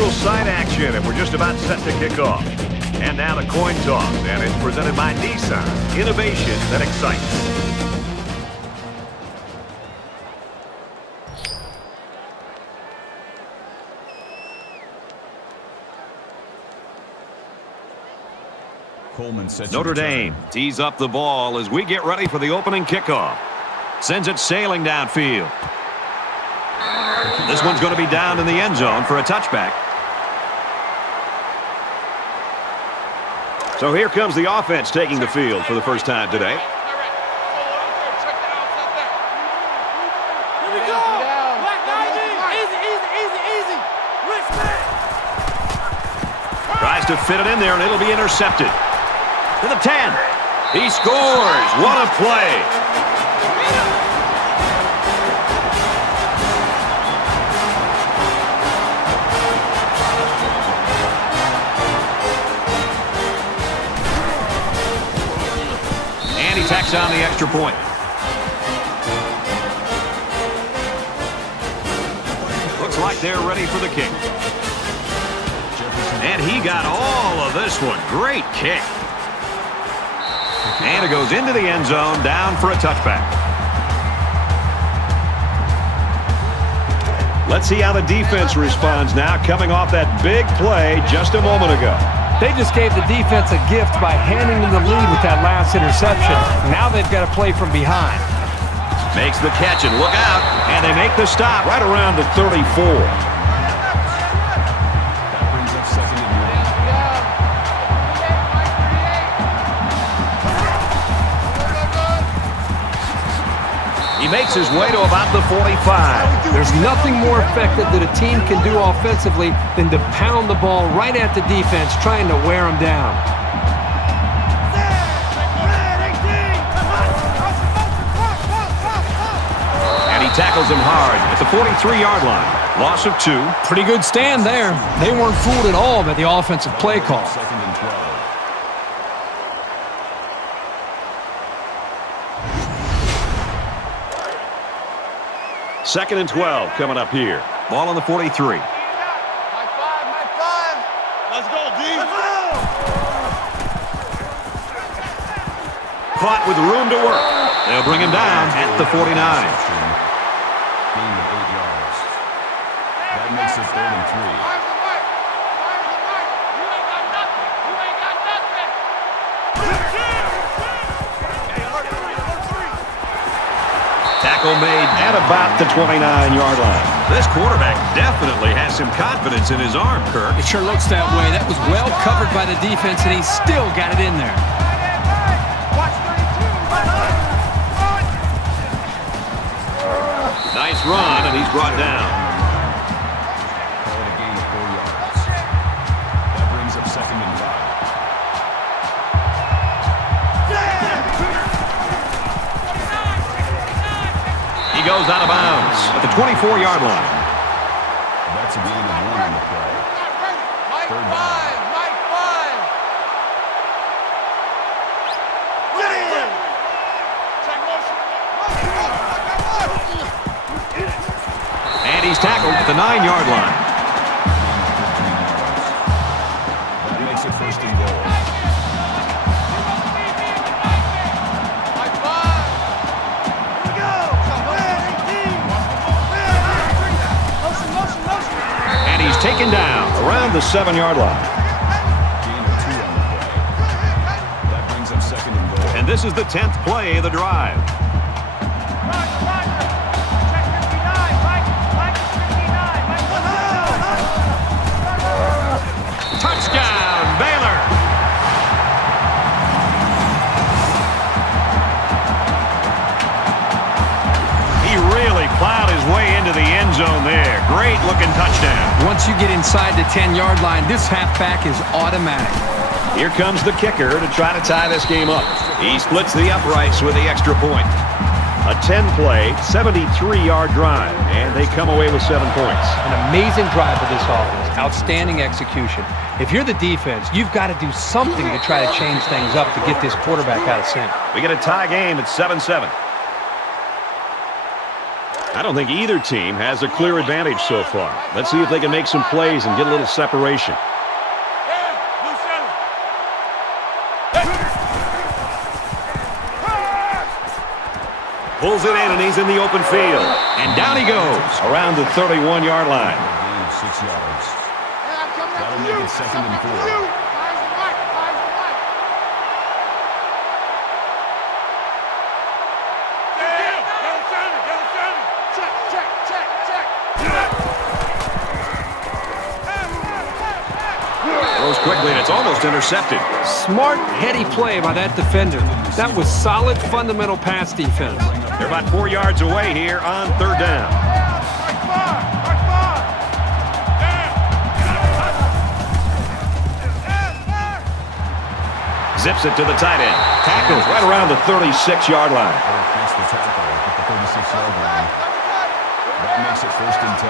neutral site action, and we're just about set to kick off. And now the coin toss, and it's presented by Nissan. Innovation that excites. Notre Dame tees up the ball as we get ready for the opening kickoff. Sends it sailing downfield. This one's going to be down in the end zone for a touchback. So here comes the offense taking the field for the first time today. Tries to fit it in there, and it'll be intercepted. To the 10. He scores. What a play. And he tacks on the extra point. Looks like they're ready for the kick. And he got all of this one. Great kick. And it goes into the end zone, down for a touchback. Let's see how the defense responds now, coming off that big play just a moment ago. They just gave the defense a gift by handing them the lead with that last interception. Now they've got to play from behind. Makes the catch, and look out. And they make the stop right around the 34. He makes his way to about the 45. There's nothing more effective that a team can do offensively than to pound the ball right at the defense, trying to wear them down. And he tackles him hard at the 43-yard line. Loss of 2. Pretty good stand there. They weren't fooled at all by the offensive play call. Second and 12 coming up here. Ball on the 43. High five. Let's go, D. Caught with room to work. They'll bring him down at the 49. Gain of 8 yards. That makes it 3rd and 3. Tackle made at about the 29-yard line. This quarterback definitely has some confidence in his arm, Kirk. It sure looks that way. That was well covered by the defense, and he still got it in there. Nice run, and he's brought down. Call it a gain of 4 yards. That brings up 2nd and 5. He goes out of bounds at the 24-yard line. That's a gain of 1 on the play. Third down. And he's tackled at the 9-yard line. That makes it 1st and goal. And he's taken down around the 7-yard line. Gain of 2 on the play. That brings up 2nd and goal. And this is the 10th play of the drive. Touchdown, Baylor! He really plowed his way into the end zone there. Great looking touchdown. Once you get inside the 10-yard line, this halfback is automatic. Here comes the kicker to try to tie this game up. He splits the uprights with the extra point. A 10-play, 73-yard drive, and they come away with 7 points. An amazing drive for this offense. Outstanding execution. If you're the defense, you've got to do something to try to change things up to get this quarterback out of sync. We get a tie game at 7-7. I don't think either team has a clear advantage so far. Let's see if they can make some plays and get a little separation. Pulls it in, and he's in the open field. And down he goes around the 31-yard line. Gain of 6 yards. That'll make it 2nd and 4. Throws quickly, and it's almost intercepted. Smart, heady play by that defender. That was solid, fundamental pass defense. They're about 4 yards away here on 3rd down. Zips it to the tight end. Tackles right around the 36-yard line. Against the tackle at the 36-yard line. That makes it 1st and 10.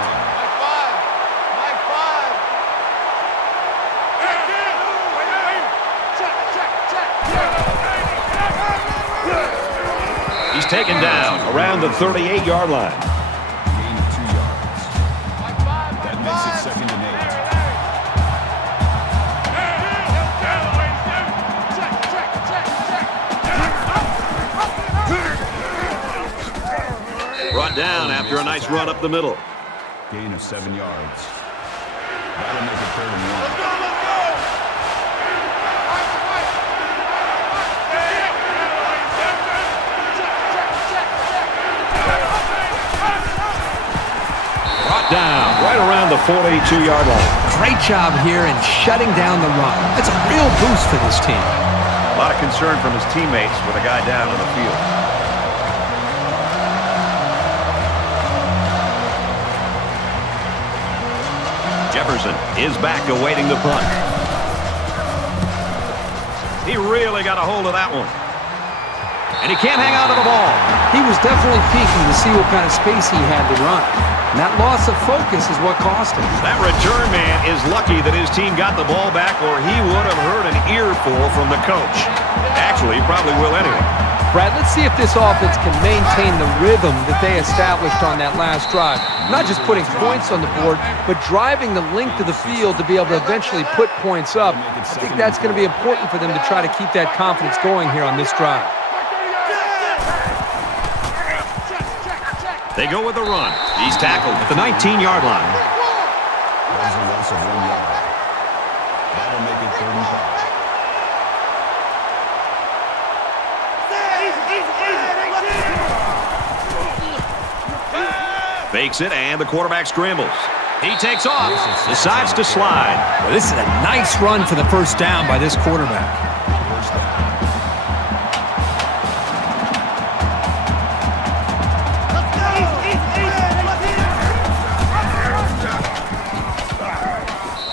He's taken down around the 38-yard line. Gain of 2 yards. That makes it 2nd and 8. Brought down after a nice run up the middle. Gain of 7 yards. That'll make it 3rd and 1. Down right around the 42-yard line. Great job here in shutting down the run. That's a real boost for this team. A lot of concern from his teammates with a guy down on the field. Jefferson is back awaiting the punt. He really got a hold of that one. And he can't hang on to the ball. He was definitely peeking to see what kind of space he had to run. And that loss of focus is what cost him. That return man is lucky that his team got the ball back, or he would have heard an earful from the coach. Actually, he probably will anyway. Brad, let's see if this offense can maintain the rhythm that they established on that last drive. Not just putting points on the board, but driving the length of the field to be able to eventually put points up. I think that's going to be important for them to try to keep that confidence going here on this drive. They go with the run. He's tackled at the 19-yard line. That is a loss of 1 yard. That'll make it 3rd and 5. Fakes it, and the quarterback scrambles. He takes off, decides to slide. Well, this is a nice run for the 1st down by this quarterback. First down.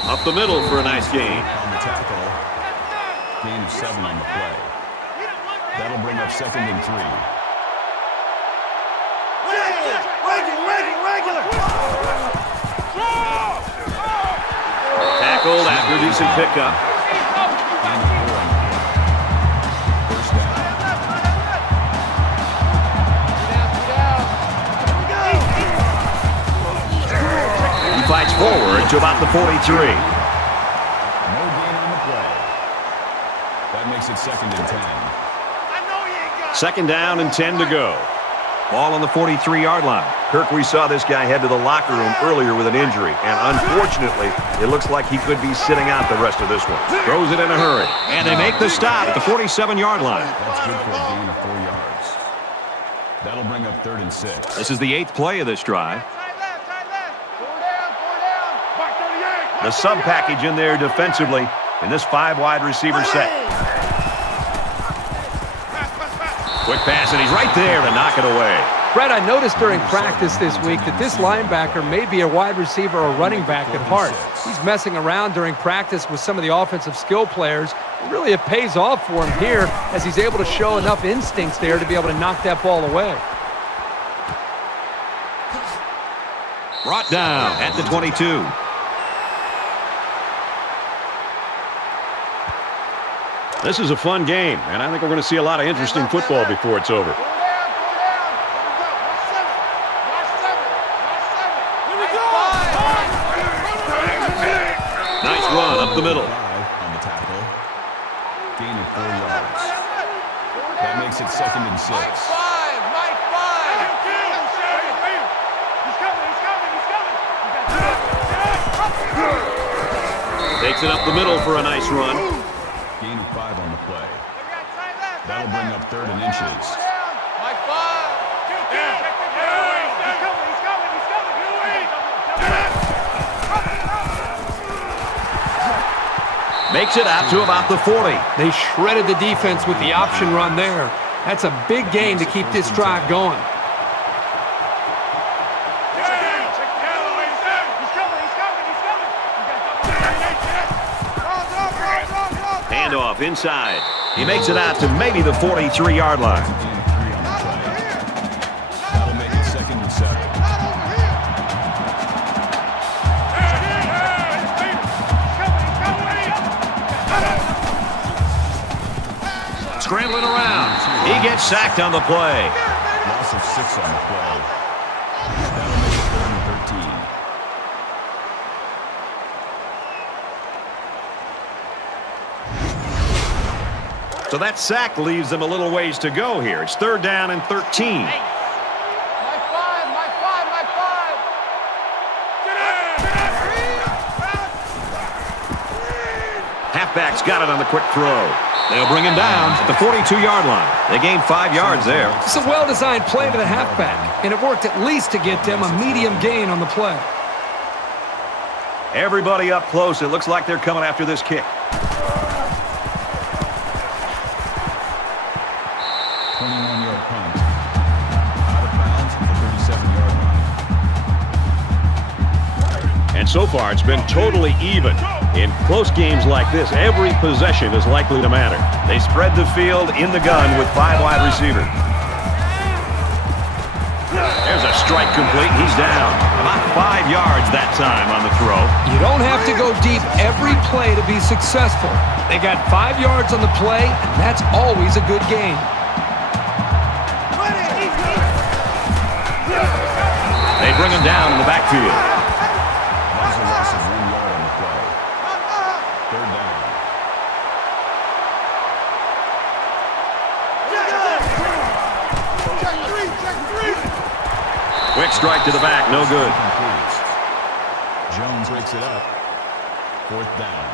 Up the middle for a nice gain. On the tackle. Gain of 7 on the play. That'll bring up 2nd and 3. Tackled after a decent pickup. Gain of 4 on the play. First down. He fights forward to about the 43. No gain on the play. That makes it 2nd and 10. 2nd down and 10 to go. Ball on the 43-yard line. Kirk, we saw this guy head to the locker room earlier with an injury, and unfortunately, it looks like he could be sitting out the rest of this one. Throws it in a hurry, and they make the stop at the 47-yard line. That's good for a gain of 4 yards. That'll bring up 3rd and 6. This is the 8th play of this drive. The sub package in there defensively in this 5-wide receiver set. Quick pass, and he's right there to knock it away. Brad, I noticed during practice this week that this linebacker may be a wide receiver or running back at heart. He's messing around during practice with some of the offensive skill players. Really, it pays off for him here as he's able to show enough instincts there to be able to knock that ball away. Brought down at the 22. This is a fun game, and I think we're going to see a lot of interesting football before it's over. run up the middle. On the tackle. Gain of 4 yards. That makes it 2nd and 6. Mike 5. Mike 5. Takes it up the middle for a nice run. Gain of 5 on the play. That'll bring up 3rd and inches. Mike 5. Makes it out to about the 40. They shredded the defense with the option run there. That's a big gain to keep this drive going. Handoff inside. He makes it out to maybe the 43-yard line. Gain of 3 on the play. That'll make it 2nd and 7. Scrambling around. He gets sacked on the play. Loss of 6 on the play. That'll make it 3rd and 13. So that sack leaves them a little ways to go here. It's 3rd down and 13. Mike 5. Mike 5. Mike 5. Halfback's got it on the quick throw. They'll bring him down at the 42-yard line. They gained 5 yards there. It's a well-designed play to the halfback, and it worked at least to get them a medium gain on the play. Everybody up close. It looks like they're coming after this kick. 21-yard punt. Out of bounds at the 37-yard line. And so far, it's been totally even. In close games like this, every possession is likely to matter. They spread the field in the gun with 5 wide receivers. There's a strike complete. He's down. About 5 yards that time on the throw. You don't have to go deep every play to be successful. They got 5 yards on the play, and that's always a good gain. They bring him down in the backfield. That's a loss of 1 yard on the play. 3rd down. Quick strike to the back. No good. Complete. Jones breaks it up. 4th down.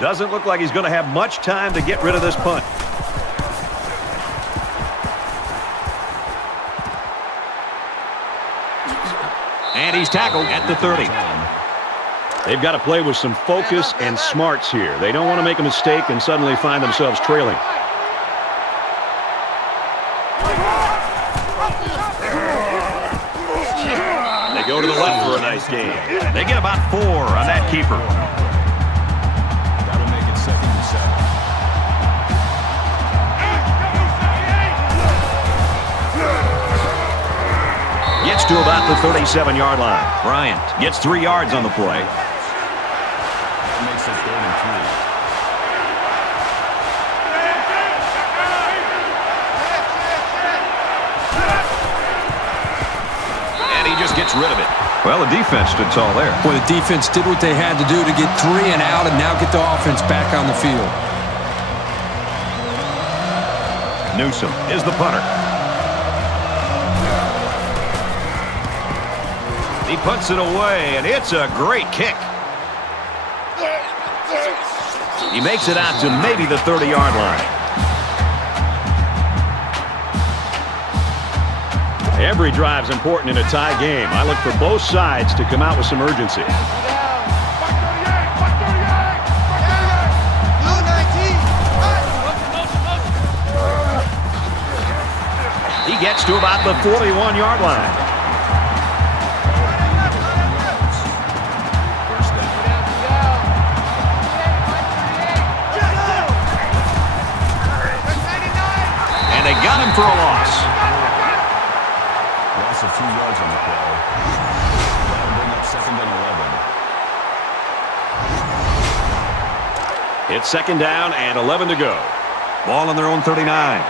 Doesn't look like he's going to have much time to get rid of this punt. And he's tackled at the 30. They've got to play with some focus and smarts here. They don't want to make a mistake and suddenly find themselves trailing. They go to the left for a nice gain. They get about 4 on that keeper. That'll make it 2nd and 7. Gets to about the 37-yard line. Bryant gets 3 yards on the play. That makes it 3rd and 3. And he just gets rid of it. Well, the defense stood tall there. Boy, the defense did what they had to do to get 3 and out and now get the offense back on the field. Newsom is the punter. He puts it away, and it's a great kick. He makes it out to maybe the 30-yard line. Every drive's important in a tie game. I look for both sides to come out with some urgency. He gets to about the 41-yard line. And they got him for a loss. Loss of 2 yards on the play. That'll bring up 2nd and 11. It's 2nd down and 11 to go. Ball on their own 39.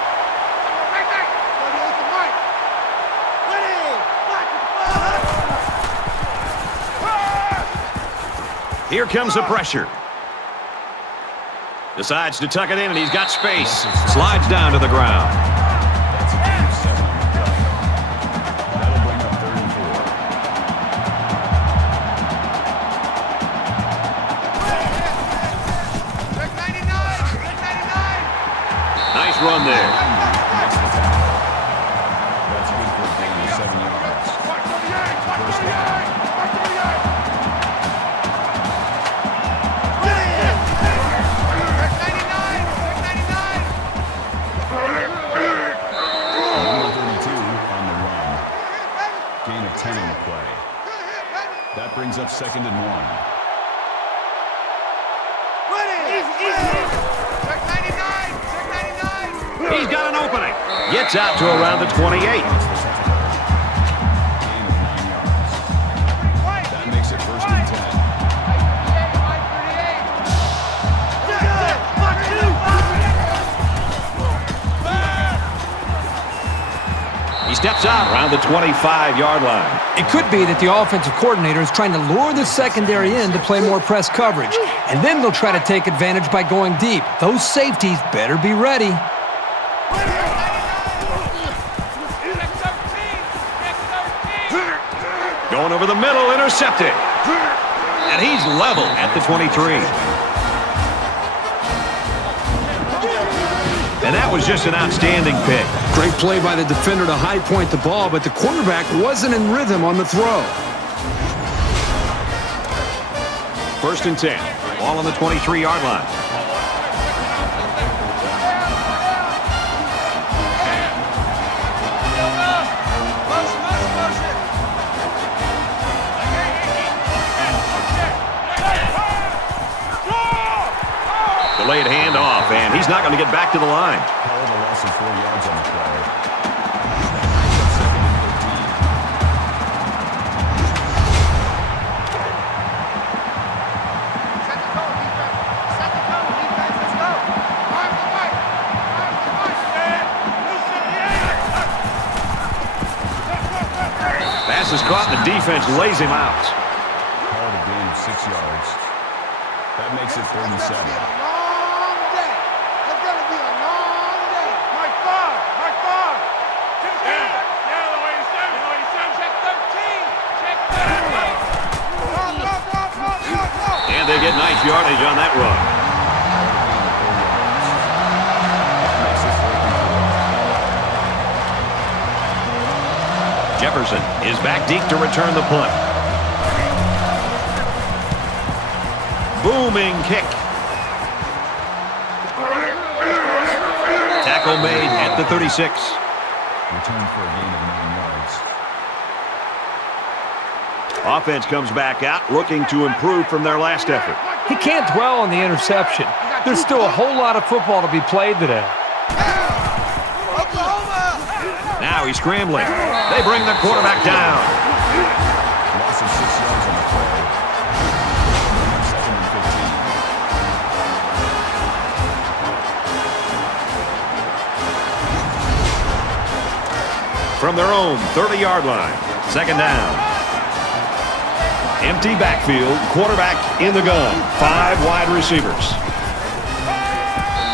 Here comes the pressure. Decides to tuck it in, and he's got space. Slides down to the ground. That's a gain of 7 on the play. That'll bring up 3rd and 4. Nice run there. Makes the tackle. That's good for a gain of 7 yards. First down. Number 32 on the run. Gain of 10 on the play. That brings up 2nd and 1. He's got an opening. Gets out to around the 28. Gain of 9 yards. That makes it 1st and 10. He steps out around the 25-yard line. It could be that the offensive coordinator is trying to lure the secondary in to play more press coverage. And then they'll try to take advantage by going deep. Those safeties better be ready. Going over the middle, intercepted. And he's level at the 23. And that was just an outstanding pick. Great play by the defender to high point the ball, but the quarterback wasn't in rhythm on the throw. 1st and 10. Ball on the 23-yard line. Delayed handoff, and he's not going to get back to the line. Hell of a loss of 4 yards on the play. That brings up 2nd and 13. Pass is caught, and the defense lays him out. Called a gain of 6 yards. That makes it 3rd and 7. And they get nice yardage on that run. Jefferson is back deep to return the punt. Booming kick. Tackle made at the 36. Return for a gain of 9 yards. Offense comes back out looking to improve from their last effort. He can't dwell on the interception. There's still a whole lot of football to be played today. Now he's scrambling. They bring the quarterback down. Loss of 6 yards on the play. 2nd and 15. From their own 30-yard line. 2nd down. Empty backfield, quarterback in the gun. 5 wide receivers.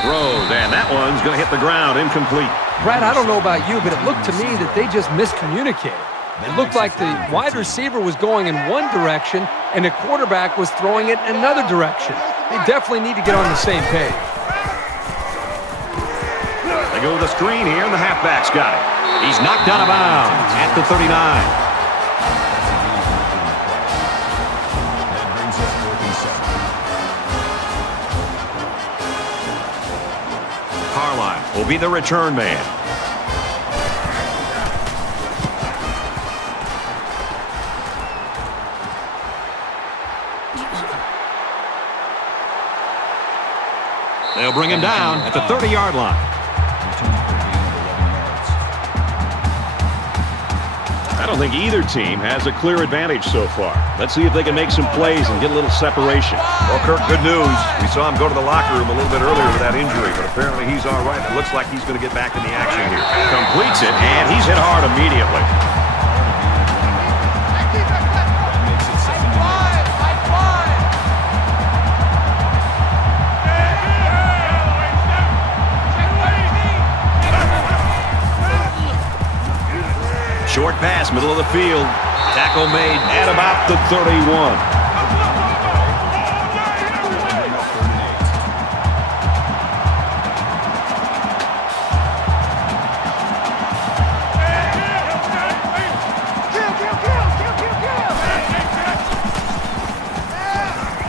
Throws, and that one's going to hit the ground, incomplete. Brad, I don't know about you, but it looked to me that they just miscommunicated. It looked like the wide receiver was going in one direction and the quarterback was throwing it in another direction. They definitely need to get on the same page. They go with a screen here, and the halfback's got it. He's knocked out of bounds at the 39. That brings up 4th and 7. Carline will be the return man. They'll bring him down at the 30-yard line. Return for a gain of 11 yards. I don't think either team has a clear advantage so far. Let's see if they can make some plays and get a little separation. Well, Kirk, good news. We saw him go to the locker room a little bit earlier with that injury, but apparently he's all right. It looks like he's going to get back in the action here. Completes it, and he's hit hard immediately. That makes it 2nd and 8. Middle of the field. Tackle made at about the 31.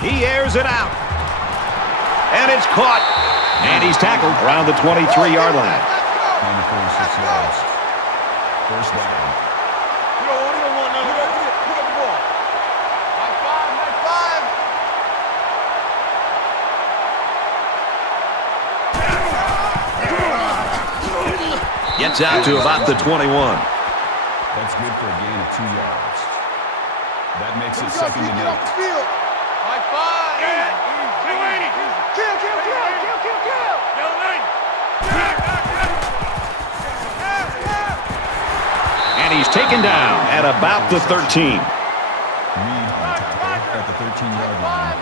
He airs it out. And it's caught. And he's tackled around the 23-yard line. 46 yards. First down. Gets out to about the 21. That's good for a gain of 2 yards. That makes it second and 8. And he's taken down at about the 13. Reed on tackle at the 13-yard line.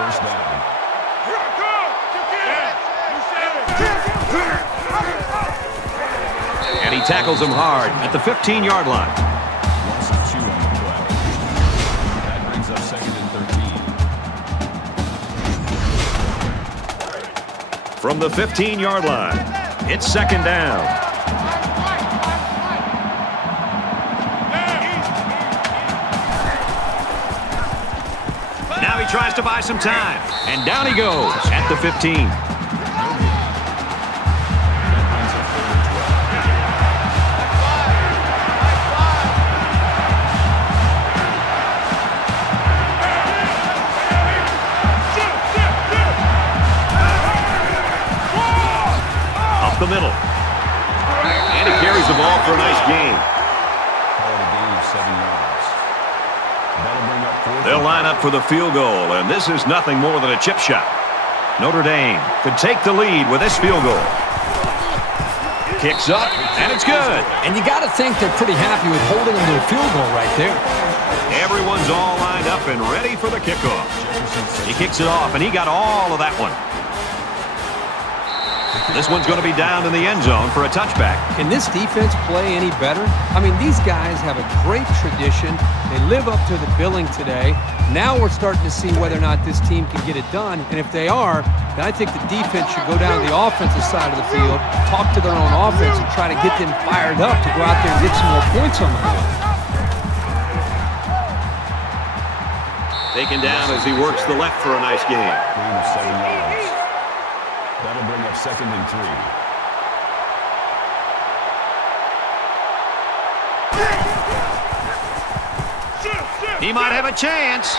First down. And he tackles him hard at the 15-yard line. Loss of 2 on the play. That brings up second and 13. From the 15-yard line, it's second down. Now he tries to buy some time. And down he goes at the 15. The middle. And he carries the ball for a nice gain. Call it a gain of 7 yards. That'll bring up 4th. They'll line up for the field goal, and this is nothing more than a chip shot. Notre Dame could take the lead with this field goal. Kicks up, and it's good. And you got to think they're pretty happy with holding them to a field goal right there. Everyone's all lined up and ready for the kickoff. He kicks it off, and he got all of that one. This one's going to be down in the end zone for a touchback. Can this defense play any better? I mean, these guys have a great tradition. They live up to the billing today. Now we're starting to see whether or not this team can get it done. And if they are, then I think the defense should go down to the offensive side of the field, talk to their own offense, and try to get them fired up to go out there and get some more points on the board. Taken down as he works the left for a nice gain. Gain of 7 yards. That'll bring up second and 3. He might have a chance.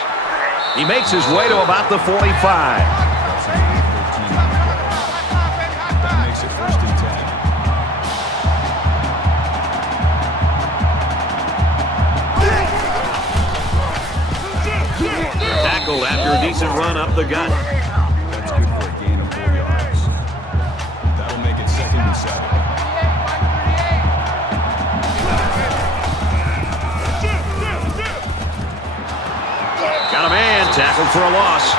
He makes his way to about the 45. That makes it first and 10. Tackled after a decent run up the gut. That's good for a gain of 4 yards. That'll make it second and 7. Got a man tackled for a loss. The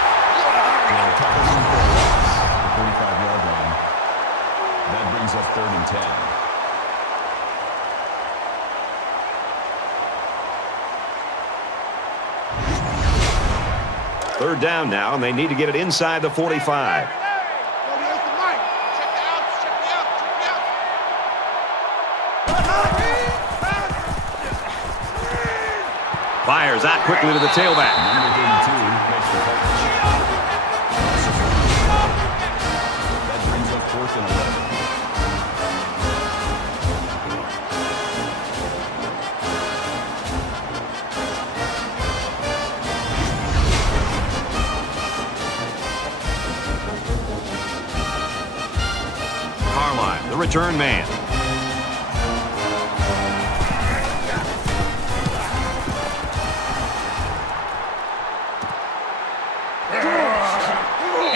45-yard line. That brings up third and 10. Third down now, and they need to get it inside the 45. Fires out quickly to the tailback. Number 32 makes the catch. That brings up fourth and 11. Carline, the return man.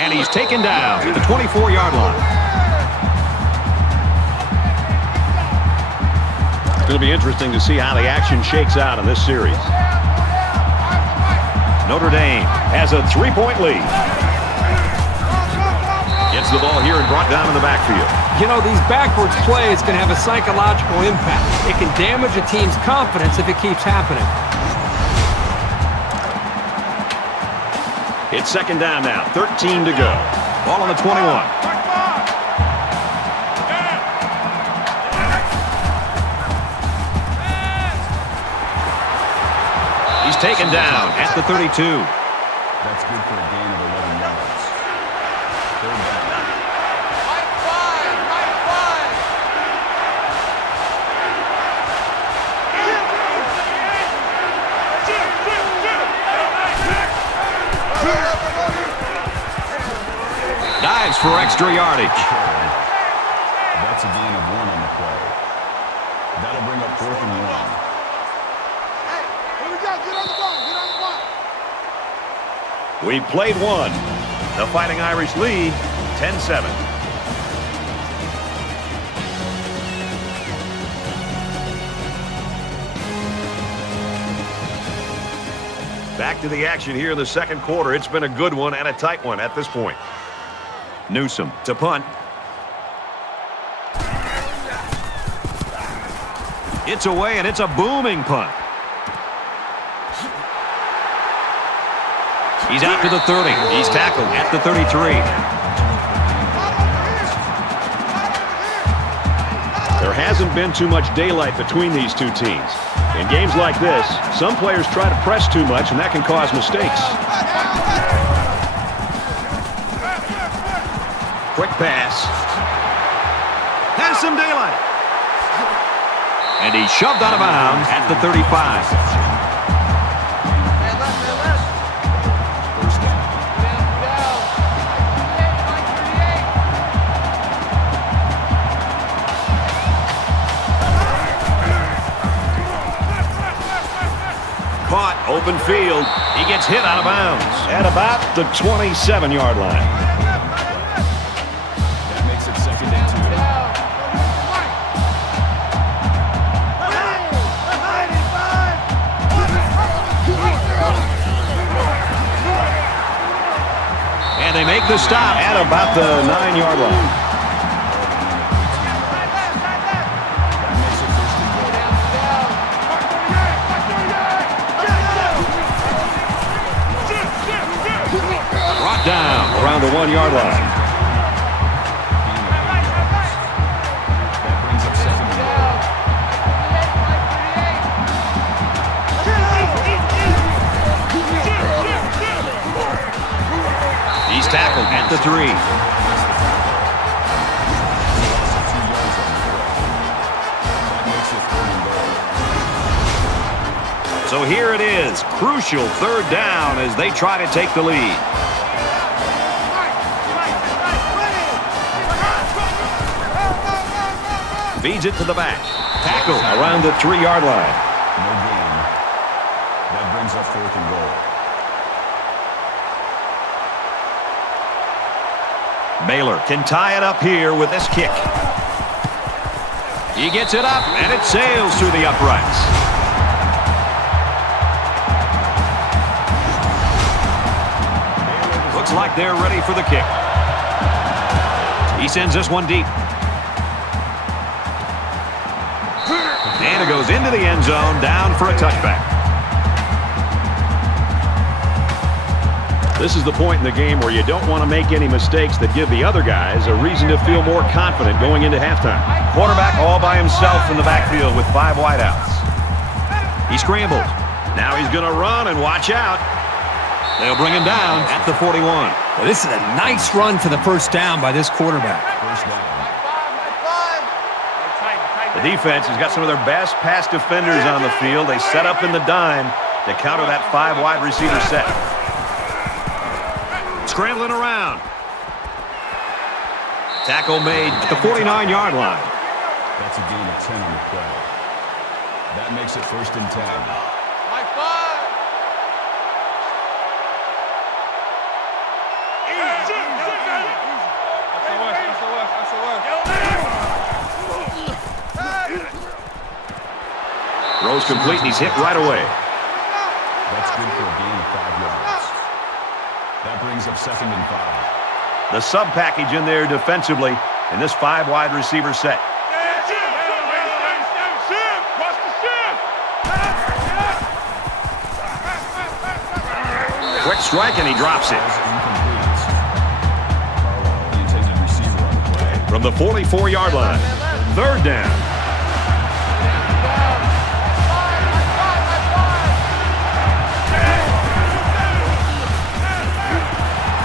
And he's taken down at the 24-yard line. It's going to be interesting to see how the action shakes out in this series. Notre Dame has a 3-point lead. Gets gets the ball here and brought down in the backfield. You know, these backwards plays can have a psychological impact. It can damage a team's confidence if it keeps happening. It's second down now, 13 to go. Ball on the 21. He's taken down at the 32. That's good for a gain of 11 yards. Third down. Dives for extra yardage. That's a gain of 1 on the play. That'll bring up 4th and 1. Hey, here we go. Get on the ball. Get on the ball. We played one. The Fighting Irish lead, 10-7. Back to the action here in the second quarter. It's been a good one and a tight one at this point. Newsome to punt. It's away, and it's a booming punt. He's out to the 30. He's tackled at the 33. There hasn't been too much daylight between these two teams. In games like this, some players try to press too much, and that can cause mistakes. Quick pass. Has some daylight. And he's shoved out of bounds at the 35. Caught, open field. He gets hit out of bounds at about the 27-yard line. That makes it 2nd and 2. And they make the stop at about the 9-yard line. Brought down around the 1-yard line. That brings up 2nd and goal. He's tackled at the 3. So here it is, crucial 3rd down as they try to take the lead. Feeds it to the back. Tackle around the 3-yard line. No gain. That brings up 4th and goal. Baylor can tie it up here with this kick. He gets it up, and it sails through the uprights. Looks like they're ready for the kick. He sends this one deep. And it goes into the end zone, down for a touchback. This is the point in the game where you don't want to make any mistakes that give the other guys a reason to feel more confident going into halftime. Quarterback all by himself in the backfield with 5 wideouts. He scrambles. Now he's going to run, and watch out. They'll bring him down at the 41. Well, this is a nice run for the first down by this quarterback. First down. The defense has got some of their best pass defenders on the field. They set up in the dime to counter that 5 wide receiver set. Scrambling around. Tackle made at the 49-yard line. That's a gain of 10 on the play. That makes it 1st and 10. Throws complete, and he's hit right away. That's good for a gain of 5 yards. That brings up 2nd and 5. The sub package in there defensively in this 5-wide receiver set. Quick strike, and he drops it. The intended receiver on the play. From the 44-yard line, 3rd down.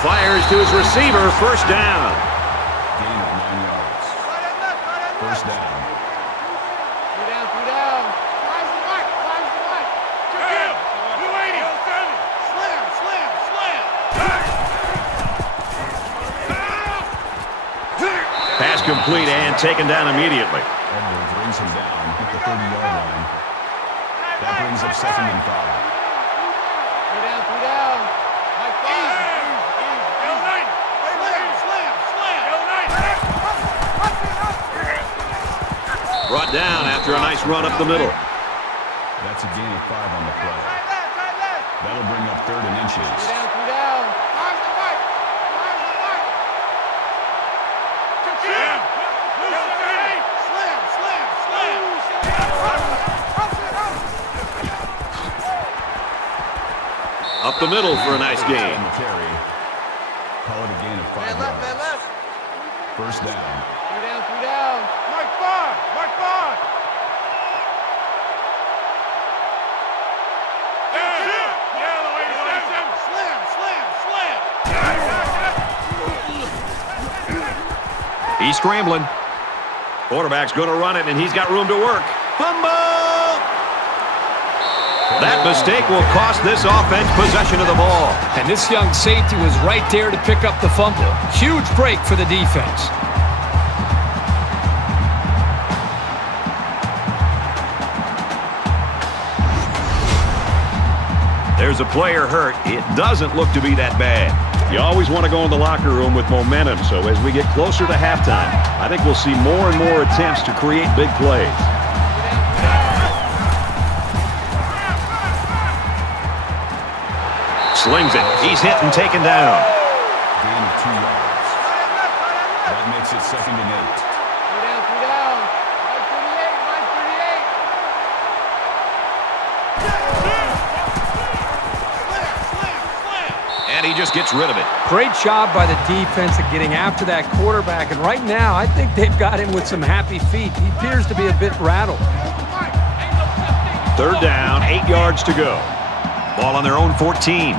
Fires to his receiver, 1st down. Gain of 9 yards. 1st down. Pass complete and taken down immediately. Edwards brings him down at the 30-yard line. That brings up 2nd and 5. Brought down after a nice run up the middle. That's a gain of 5 on the play. That'll bring up 3rd and inches. Up the middle for a nice gain. On the carry. Call it a gain of 5 yards. 1st down. He's scrambling. Quarterback's going to run it, and he's got room to work. Fumble! That mistake will cost this offense possession of the ball. And this young safety was right there to pick up the fumble. Huge break for the defense. There's a player hurt. It doesn't look to be that bad. You always want to go in the locker room with momentum, so as we get closer to halftime, I think we'll see more and more attempts to create big plays. Slings it. He's hit and taken down. Gain of 2 yards. That makes it 2nd and 8. And he just gets rid of it. Great job by the defense of getting after that quarterback. And right now, I think they've got him with some happy feet. He appears to be a bit rattled. 3rd down, 8 yards to go. Ball on their own 14.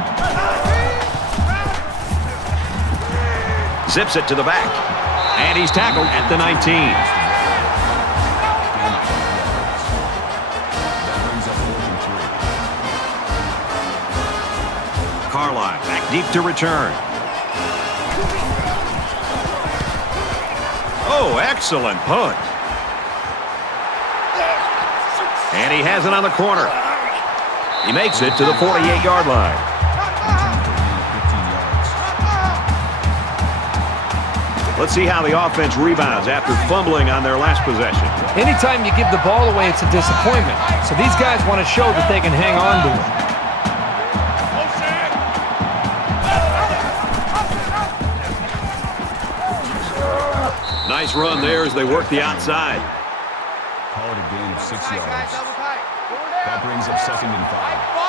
Zips it to the back. And he's tackled at the 19. Carline back deep to return. Oh, excellent punt. And he has it on the corner. He makes it to the 48-yard line. Let's see how the offense rebounds after fumbling on their last possession. Anytime you give the ball away, it's a disappointment. So these guys want to show that they can hang on to it. Nice run there as they work the outside. Call it a gain of 6 yards. That brings up 2nd and 5.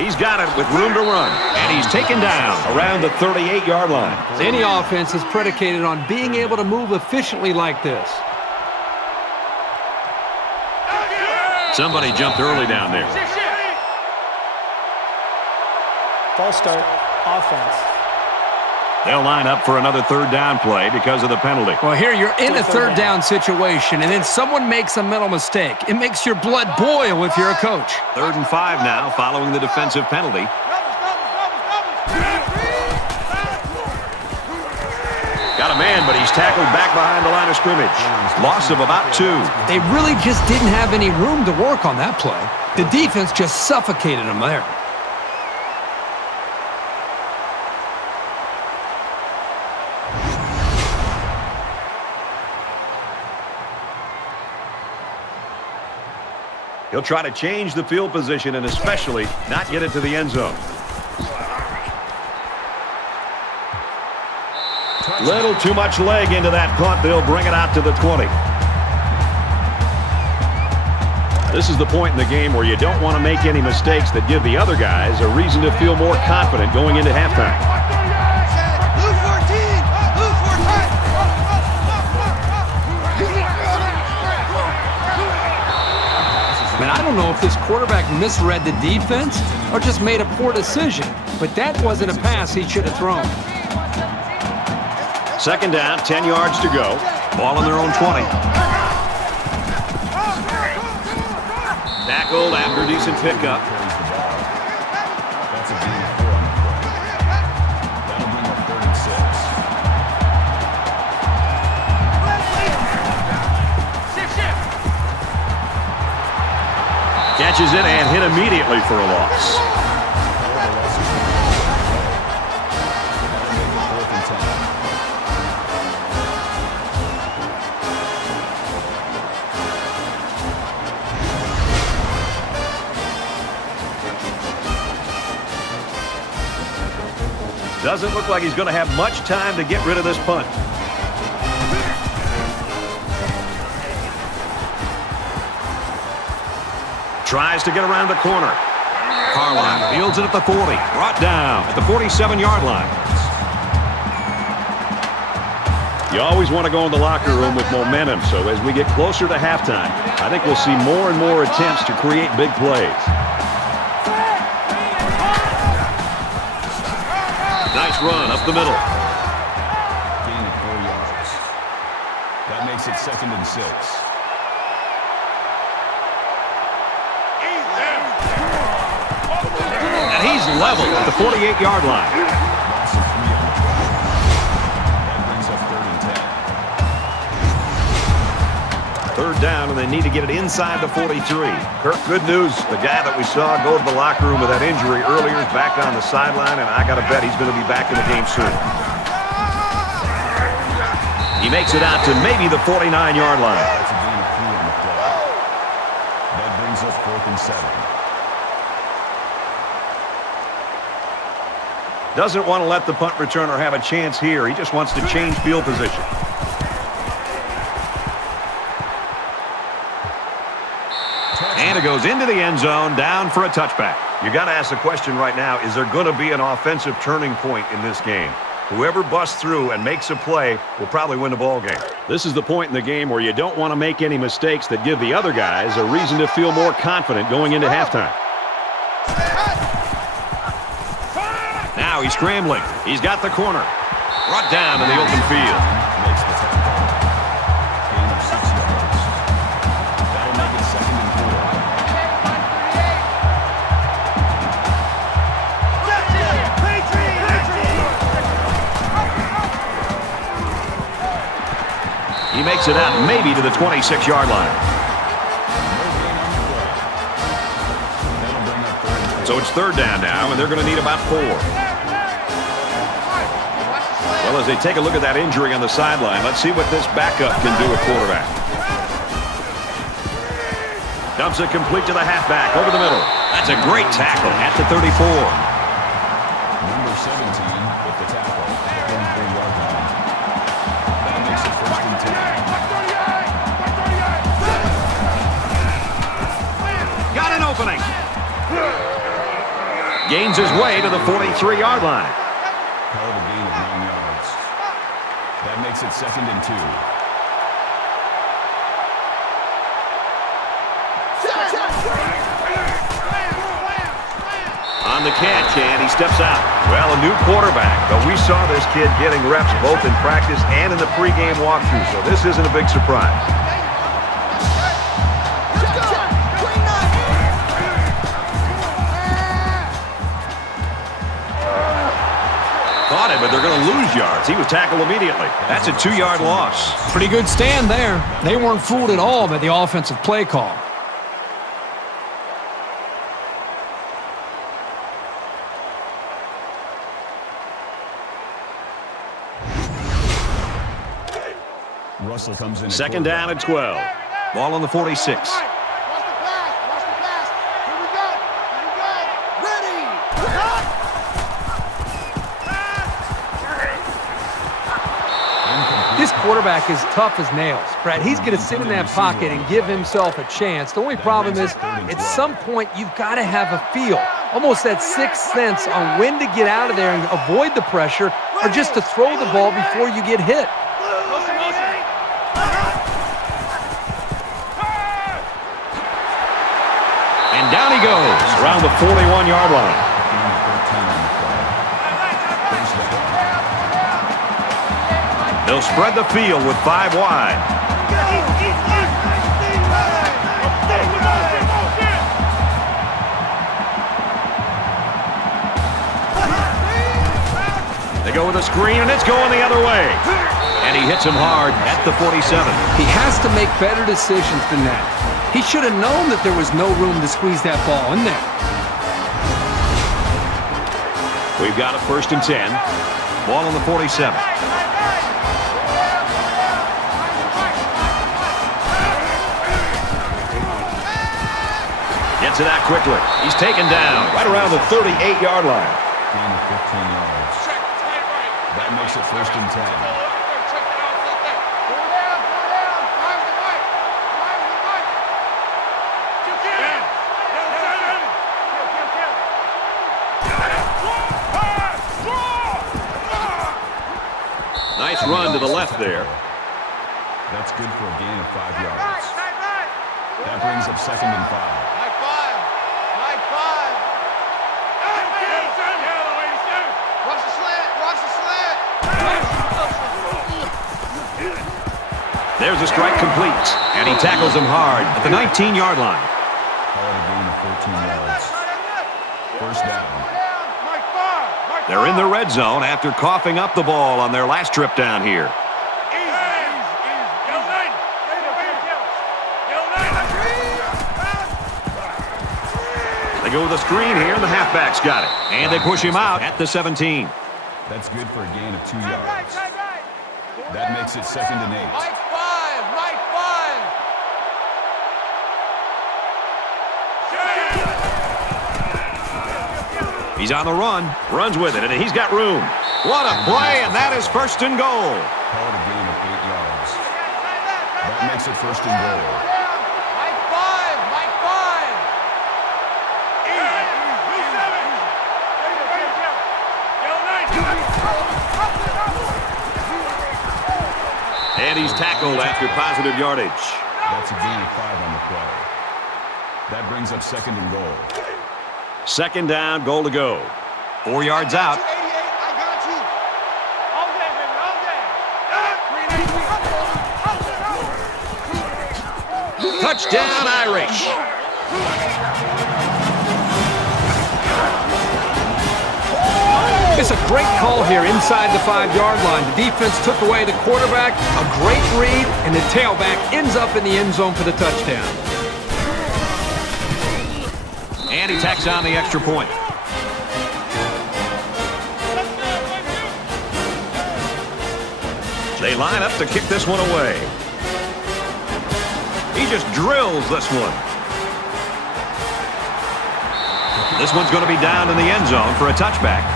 He's got it with room to run, and he's taken down around the 38-yard line. Any offense is predicated on being able to move efficiently like this. Somebody jumped early down there. False start, offense. They'll line up for another 3rd down play because of the penalty. Well, here you're in a 3rd down situation, and then someone makes a mental mistake. It makes your blood boil if you're a coach. 3rd and 5 now following the defensive penalty. Got a man, but he's tackled back behind the line of scrimmage. Loss of about 2. They really just didn't have any room to work on that play. The defense just suffocated them there. He'll try to change the field position and especially not get it to the end zone. Little too much leg into that punt. They'll bring it out to the 20. This is the point in the game where you don't want to make any mistakes that give the other guys a reason to feel more confident going into halftime. Man, I don't know if this quarterback misread the defense or just made a poor decision, but that wasn't a pass he should have thrown. Second down, 10 yards to go. Ball on their own 20. Tackled after a decent pickup. That's a gain of 4 on the play. That'll bring up 3rd and 6. Catches it and hit immediately for a loss. Doesn't look like he's going to have much time to get rid of this punt. Tries to get around the corner. Carline fields it at the 40. Brought down at the 47-yard line. You always want to go in the locker room with momentum, so as we get closer to halftime, I think we'll see more and more attempts to create big plays. Nice run up the middle. Gain of 4 yards. That makes it 2nd and 6. And he's level at the 48-yard line. Loss of 3 on the play. That brings up 3rd and 10. Third down, and they need to get it inside the 43. Kirk, good news. The guy that we saw go to the locker room with that injury earlier is back on the sideline, and I got to bet he's going to be back in the game soon. He makes it out to maybe the 49-yard line. That's a gain of 3 on the play. That brings up 4th and 7. Doesn't want to let the punt returner have a chance here. He just wants to change field position. And it goes into the end zone, down for a touchback. You got to ask the question right now, is there going to be an offensive turning point in this game? Whoever busts through and makes a play will probably win the ball game. This is the point in the game where you don't want to make any mistakes that give the other guys a reason to feel more confident going into halftime. Now he's scrambling. He's got the corner. Brought down in the open field. Makes the tackle. Gain of 6 yards. That'll make it 2nd and 4. He makes it out maybe to the 26-yard line. So it's 3rd down now, and they're going to need about 4. Well, as they take a look at that injury on the sideline, let's see what this backup can do at quarterback. Dumps it complete to the halfback over the middle. That's a great tackle at the 34. Number 17 with the tackle at the 33-yard line. That makes it 1st and 10. Got an opening. Gains his way to the 43-yard line. Hell of a gain of 9 yards. That makes it 2nd and 2. On the catch, and he steps out. Well, a new quarterback, but we saw this kid getting reps both in practice and in the pregame walkthrough, so this isn't a big surprise. Thought it, but they're going to lose yards. He was tackled immediately. That's a 2-yard loss. Pretty good stand there. They weren't fooled at all by the offensive play call. Russell comes in. Second down and 12. Ball on the 46. This quarterback is tough as nails, Brad. He's going to sit in that pocket and give himself a chance. The only problem is, at some point, you've got to have a feel, almost that sixth sense on when to get out of there and avoid the pressure, or just to throw the ball before you get hit. And down he goes around the 41-yard line. They'll spread the field with 5 wide. They go with a screen, and it's going the other way. And he hits him hard at the 47. He has to make better decisions than that. He should have known that there was no room to squeeze that ball in there. We've got a 1st and 10. Ball on the 47. Gets it out quickly. He's taken down right around the 38-yard line. Gain of 15 yards. That makes it 1st and 10. Nice run to the left there. That's good for a gain of 5 yards. That brings up 2nd and 5. There's a strike complete, and he tackles him hard at the 19-yard line. Call it a gain of 14 yards. 1st down. They're in the red zone after coughing up the ball on their last trip down here. They go with a screen here, and the halfback's got it. And they push him out at the 17. That's good for a gain of 2 yards. That makes it 2nd and 8. He's on the run, runs with it, and he's got room. What a play, and that is 1st and goal. Call it a gain of 8 yards. That makes it 1st and goal. And he's tackled after positive yardage. That's a gain of 5 on the play. That brings up 2nd and goal. 2nd down, goal to go. 4 yards out. Touchdown, Irish. It's a great call here inside the 5-yard line. The defense took away the quarterback, a great read, and the tailback ends up in the end zone for the touchdown. And he tacks on the extra point. They line up to kick this one away. He just drills this one. This one's going to be down in the end zone for a touchback.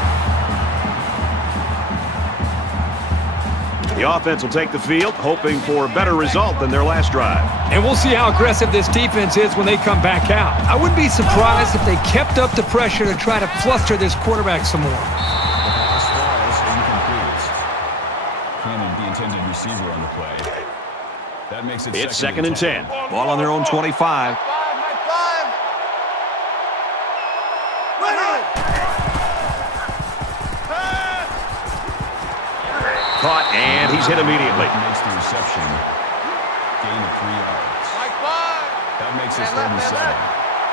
The offense will take the field, hoping for a better result than their last drive. And we'll see how aggressive this defense is when they come back out. I wouldn't be surprised if they kept up the pressure to try to fluster this quarterback some more. Pass falls incomplete. Cannon, the intended receiver on the play. That makes it It's 2nd and 10. Ball on their own 25. Caught, and he's hit immediately. Makes the reception. Gain of 3 yards. That makes it 3rd and 7.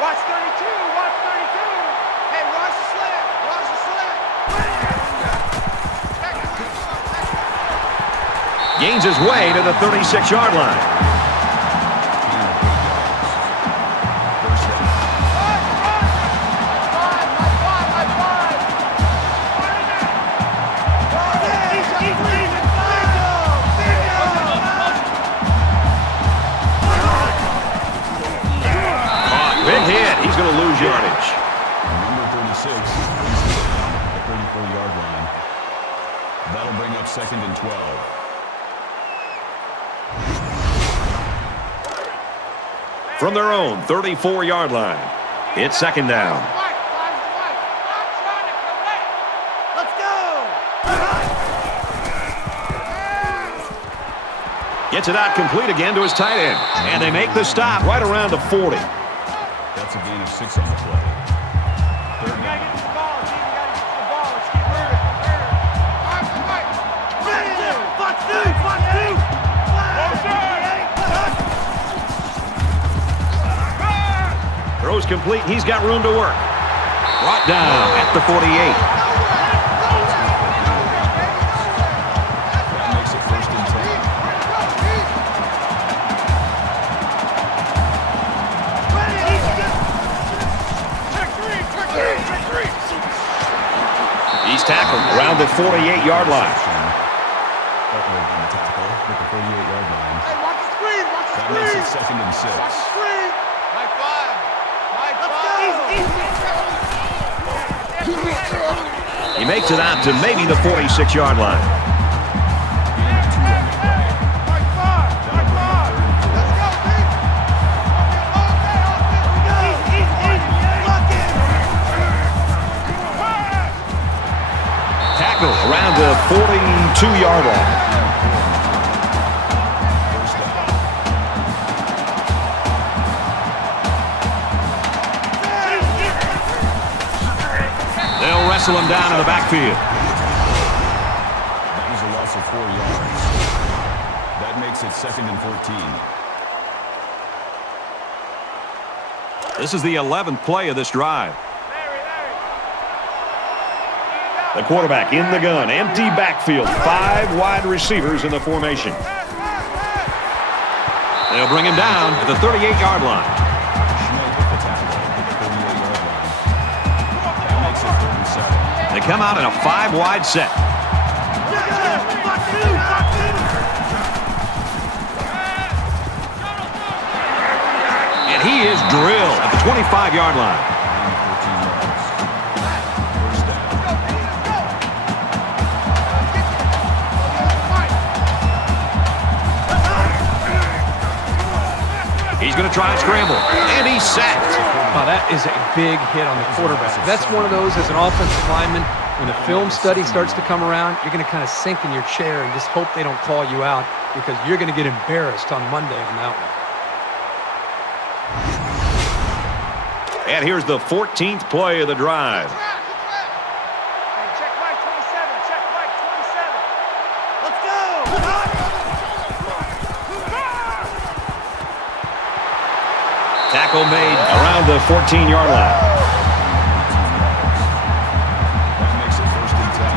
Watch 32. Watch 32. Hey, watch the slant. Watch the slant. Gains his way to the 36-yard line. Big hit. He's going to lose yardage. Number 36 the 34-yard line. That'll bring up 2nd and 12. from their own 34-yard line. It's second down. Let's go! Gets it out complete again to his tight end. And they make the stop right around the 40. That's a gain of 6 on the play. Third We gotta down. get to the ball, team. We gotta get to the ball. Let's keep moving. Throws complete. He's got room to work. Brought down at the 48. That makes it first and 10. He's tackled around the 48-yard line. Upward on the tackle at the 48-yard line. Hey, watch the screen. Watch the That screen. makes it second and 6. Watch the screen. Mike 5. Mike 5. He makes it out to maybe the 46-yard line. Gain of 2 on the play. Mike 5. Mike 5. Let's go, team. Tackle around the 42-yard line. First down. They'll wrestle him down in the backfield. That was a loss of 4 yards. That makes it second and 14. This is the 11th play of this drive. The quarterback in the gun. Empty backfield. 5 wide receivers in the formation. They'll bring him down at the 38-yard line. Schmidt with the tackle at the 38-yard line. That makes it third and 7. They come out in a 5-wide set. And he is drilled at the 25-yard line. 14 yards. First down. He's going to try and scramble. And he's sacked. Wow, that is a big hit on the quarterback. That's one of those as an offensive lineman, when the film study starts to come around, you're going to kind of sink in your chair and just hope they don't call you out, because you're going to get embarrassed on Monday on that one. And here's the 14th play of the drive. Hey, check Mike 27. Check Mike 27. Let's go. Tackle made around the 14-yard line. That makes it first and 10.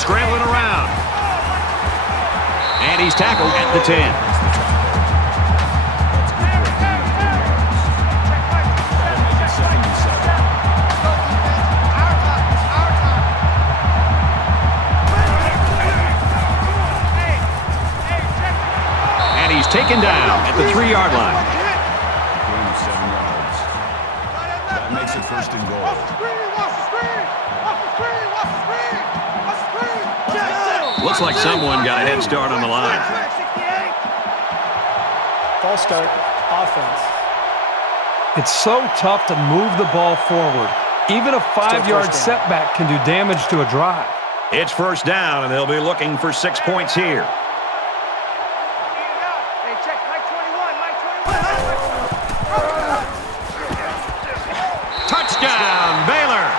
Scrambling around. And he's tackled at the 10. That's good for a gain of 4 yards. That'll make it second and 7. And he's taken down at the 3-yard line. Gain of 7 yards. That makes it first and goal. Looks like someone got a head start on the line. False start, offense. It's so tough to move the ball forward. Even a 5-yard first down. setback can do damage to a drive. It's first down, and they'll be looking for 6 points here. Hey, check Mike 21. Mike 21. Touchdown, Baylor!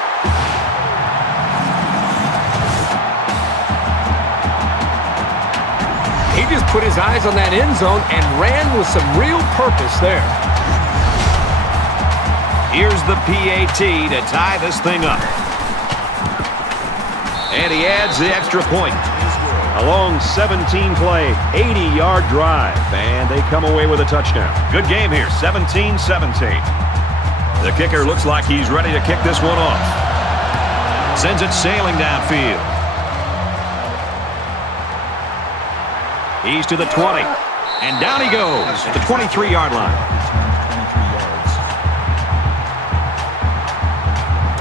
He just put his eyes on that end zone and ran with some real purpose there. Here's the PAT to tie this thing up. And he adds the extra point. A long 17-play, 80-yard drive, and they come away with a touchdown. Good game here, 17-17. The kicker looks like he's ready to kick this one off. Sends it sailing downfield. He's to the 20, and down he goes at the 23-yard line.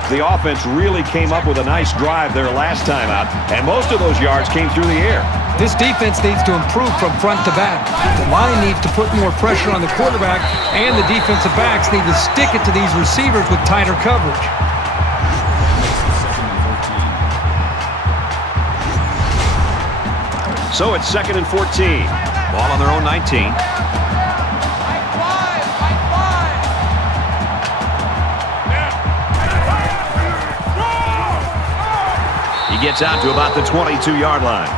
The offense really came up with a nice drive there last time out, and most of those yards came through the air. This defense needs to improve from front to back. The line needs to put more pressure on the quarterback, and the defensive backs need to stick it to these receivers with tighter coverage. So it's 2nd and 14. Ball on their own 19. He gets out to about the 22-yard line.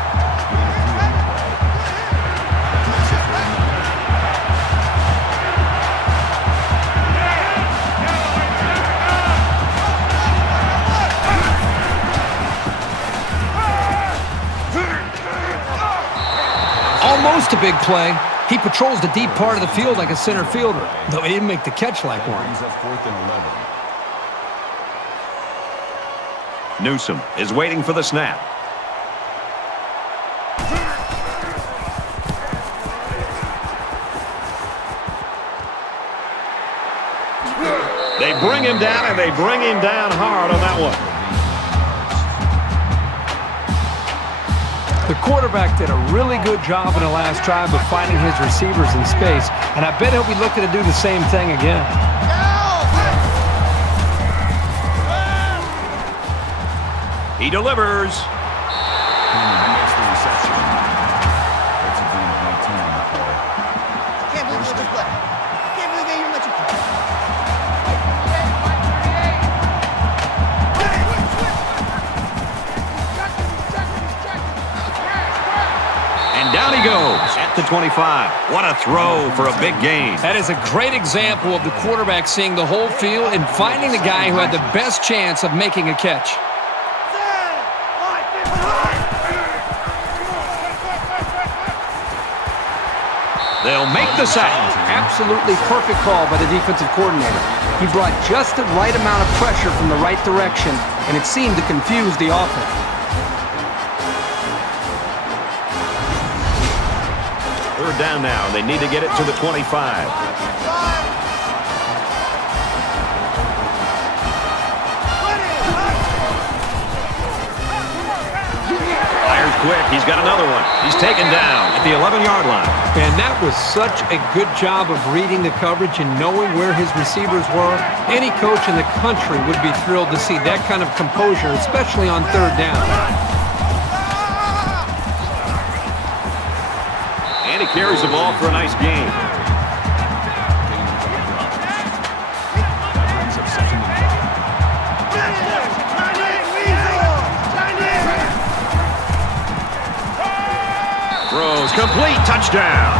Almost a big play. He patrols the deep part of the field like a center fielder, though he didn't make the catch like one. Brings up 4th and 11. Newsom is waiting for the snap. They bring him down, and they bring him down hard on that one. The quarterback did a really good job in the last drive of finding his receivers in space, and I bet he'll be looking to do the same thing again. He delivers. Makes the reception. That's a gain of 19 on the play. Can't believe what you play. Can't believe they even let you play. And down he goes at the 25. What a throw for a big gain. That is a great example of the quarterback seeing the whole field and finding the guy who had the best chance of making a catch. They'll make the sack. Absolutely perfect call by the defensive coordinator. He brought just the right amount of pressure from the right direction, and it seemed to confuse the offense. Third down now. They need to get it to the 25. Fires quick. He's got another one. He's taken down at the 11-yard line. And that was such a good job of reading the coverage and knowing where his receivers were. Any coach in the country would be thrilled to see that kind of composure, especially on third down. And he carries the ball for a nice gain. That brings up 2nd and 5. Throws complete. Touchdown.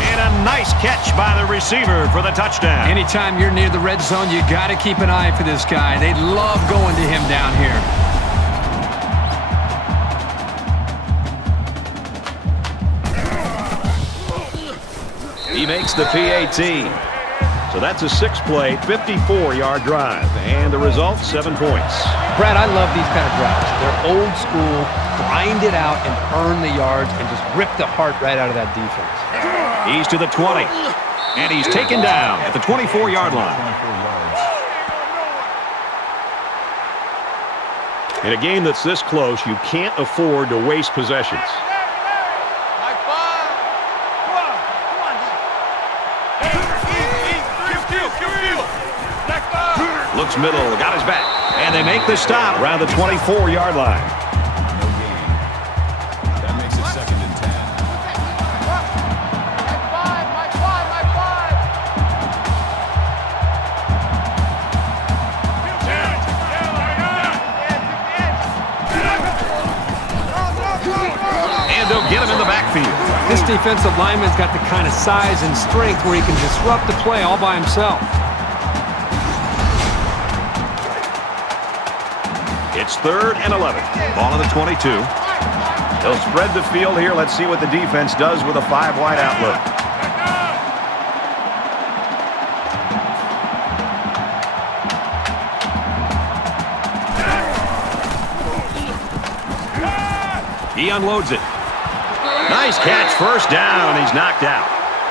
And a nice catch by the receiver for the touchdown. Anytime you're near the red zone, you got to keep an eye for this guy. They love going to him down here. He makes the PAT. So that's a 6-play, 54-yard drive. And the result, 7 points. Brad, I love these kind of drives. They're old school, grind it out and earn the yards and just rip the heart right out of that defense. He's to the 20. And he's taken down at the 24-yard line. 24 yards. In a game that's this close, you can't afford to waste possessions. Looks middle, got his back. And they make the stop around the 24-yard line. No gain. That makes it 2nd and 10. And they'll get him in the backfield. This defensive lineman's got the kind of size and strength where he can disrupt the play all by himself. It's 3rd and 11. Ball on the 22. They'll spread the field here. Let's see what the defense does with a 5-wide outlook. He unloads it. Nice catch, first down. He's knocked out.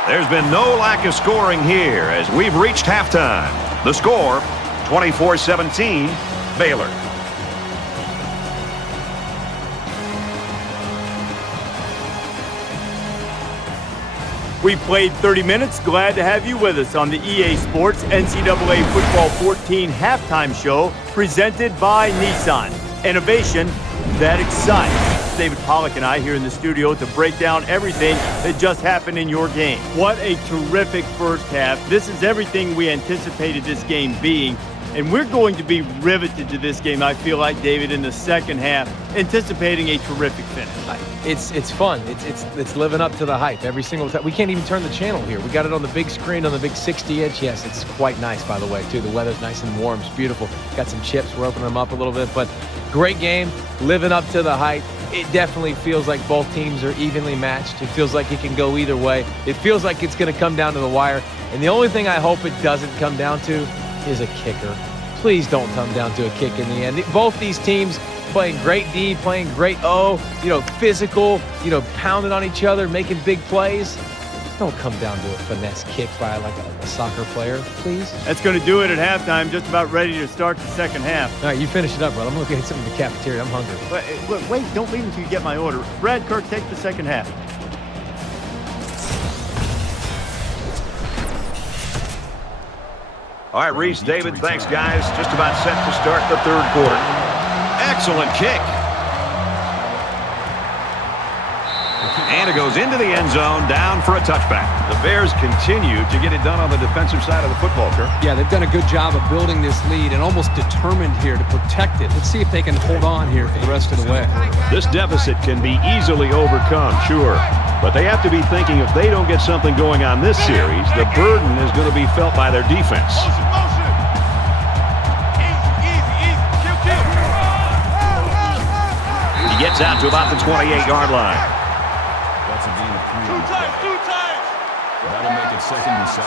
There's been no lack of scoring here as we've reached halftime. The score, 24-17, Baylor. We played 30 minutes. Glad to have you with us on the EA Sports NCAA Football 14 halftime show presented by Nissan. Innovation that excites. David Pollack and I here in the studio to break down everything that just happened in your game. What a terrific first half. This is everything we anticipated this game being. And we're going to be riveted to this game, I feel like, David, in the second half, anticipating a terrific finish. It's fun. It's living up to the hype every single time. We can't even turn the channel here. We got it on the big screen, on the big 60-inch. Yes, it's quite nice, by the way, too. The weather's nice and warm. It's beautiful. Got some chips. We're opening them up a little bit. But great game, living up to the hype. It definitely feels like both teams are evenly matched. It feels like it can go either way. It feels like it's going to come down to the wire. And the only thing I hope it doesn't come down to is a kicker. Please don't come down to a kick in the end. Both these teams playing great D, playing great O, physical, pounding on each other, making big plays. Don't come down to a finesse kick by like a soccer player, please. That's going to do it at halftime. Just about ready to start the second half. All right, you finish it up, brother. I'm going to get something in the cafeteria. I'm hungry. But wait, don't leave until you get my order. Brad, Kirk, take the second half. All right, Reese, David, thanks, guys. Just about set to start the third quarter. Excellent kick. And it goes into the end zone, down for a touchback. The Bears continue to get it done on the defensive side of the football, Kirk. Yeah, they've done a good job of building this lead and almost determined here to protect it. Let's see if they can hold on here for the rest of the way. This deficit can be easily overcome, sure. But they have to be thinking if they don't get something going on this series, the burden is going to be felt by their defense. He gets out to about the 28-yard line. That's a gain of 3 on the play. That'll make it 2nd and 7.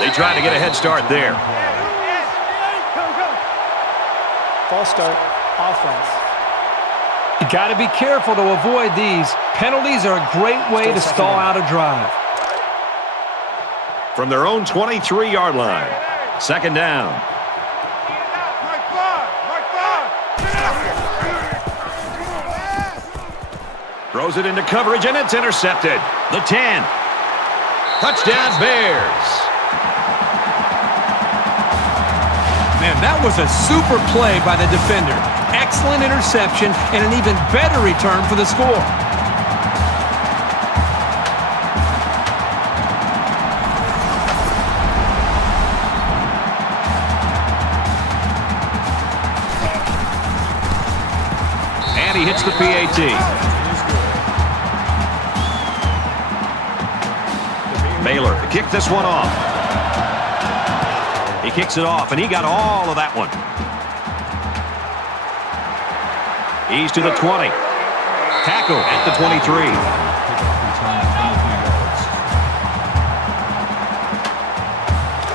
They try to get a head start there. False start, offense. You got to be careful to avoid these. Penalties are a great way to stall out a drive. From their own 23-yard line, 2nd down. Throws it into coverage, and it's intercepted. The 10. Touchdown, Bears. Man, that was a super play by the defender. Excellent interception and an even better return for the score. And he hits the PAT. Baylor to kick this one off. He kicks it off, and he got all of that one. He's to the 20. Tackle at the 23.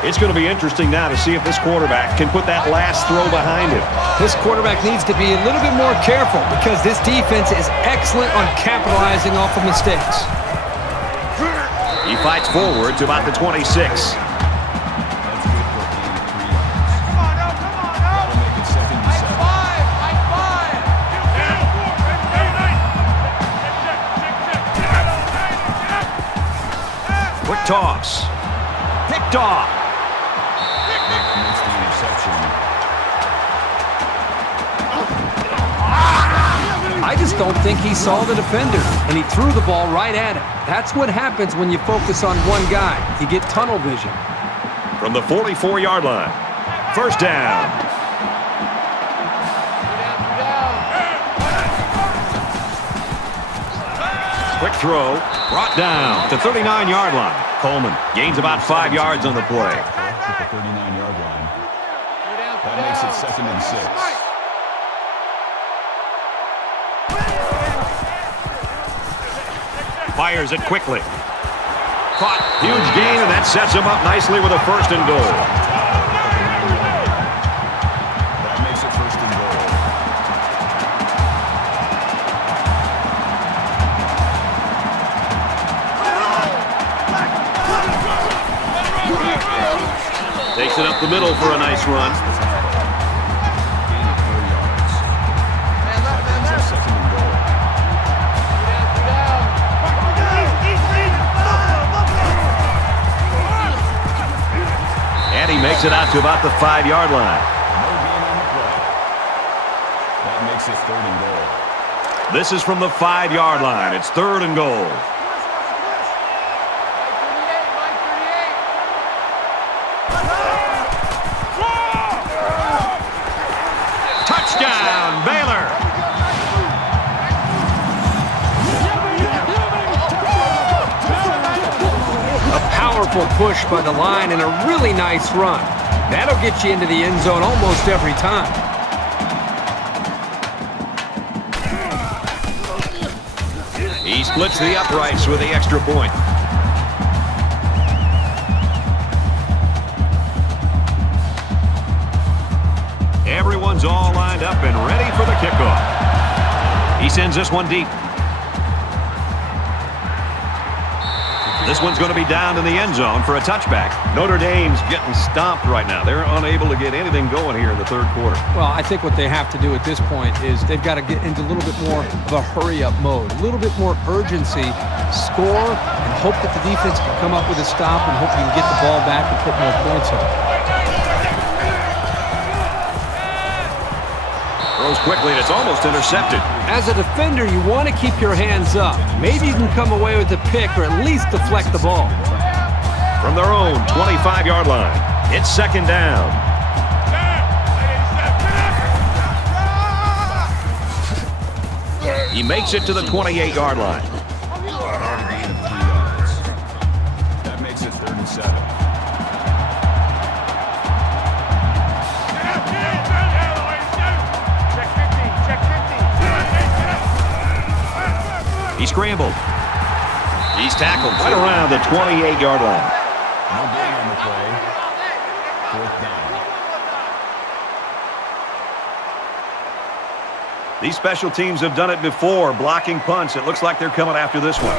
It's going to be interesting now to see if this quarterback can put that last throw behind him. This quarterback needs to be a little bit more careful because this defense is excellent on capitalizing off of mistakes. He fights forward to about the 26. Quick toss. Picked off. I just don't think he saw the defender, and he threw the ball right at him. That's what happens when you focus on one guy. You get tunnel vision. From the 44-yard line, 1st down. Quick throw, brought down to 39-yard line. Coleman gains about 5 yards on the play. At the 39-yard line. That makes it 2nd and 6. Fires it quickly. Caught. Huge gain, and that sets him up nicely with a 1st and goal. That makes it 1st and goal. the middle for a nice run. Gain of 4 yards. That brings up second and goal. And he makes it out to about the 5-yard line. No gain on the play. That makes it third and goal. This is from the 5-yard line. It's third and goal. Touchdown, Baylor! A powerful push by the line and a really nice run. That'll get you into the end zone almost every time. He splits the uprights with the extra point. Everyone's all lined up and ready for the kickoff. He sends this one deep. This one's going to be down in the end zone for a touchback. Notre Dame's getting stomped right now. They're unable to get anything going here in the third quarter. Well, I think what they have to do at this point is they've got to get into a little bit more of a hurry-up mode, a little bit more urgency, score, and hope that the defense can come up with a stop and hope you can get the ball back and put more points on. Throws quickly, and it's almost intercepted. As a defender, you want to keep your hands up. Maybe you can come away with a pick or at least deflect the ball. From their own 25-yard line, it's second down. He makes it to the 28-yard line. Gain of 3 yards. That makes it third and 7. He scrambled. He's tackled right around the 28-yard line. No gain on the play. Fourth down. These special teams have done it before, blocking punts. It looks like they're coming after this one.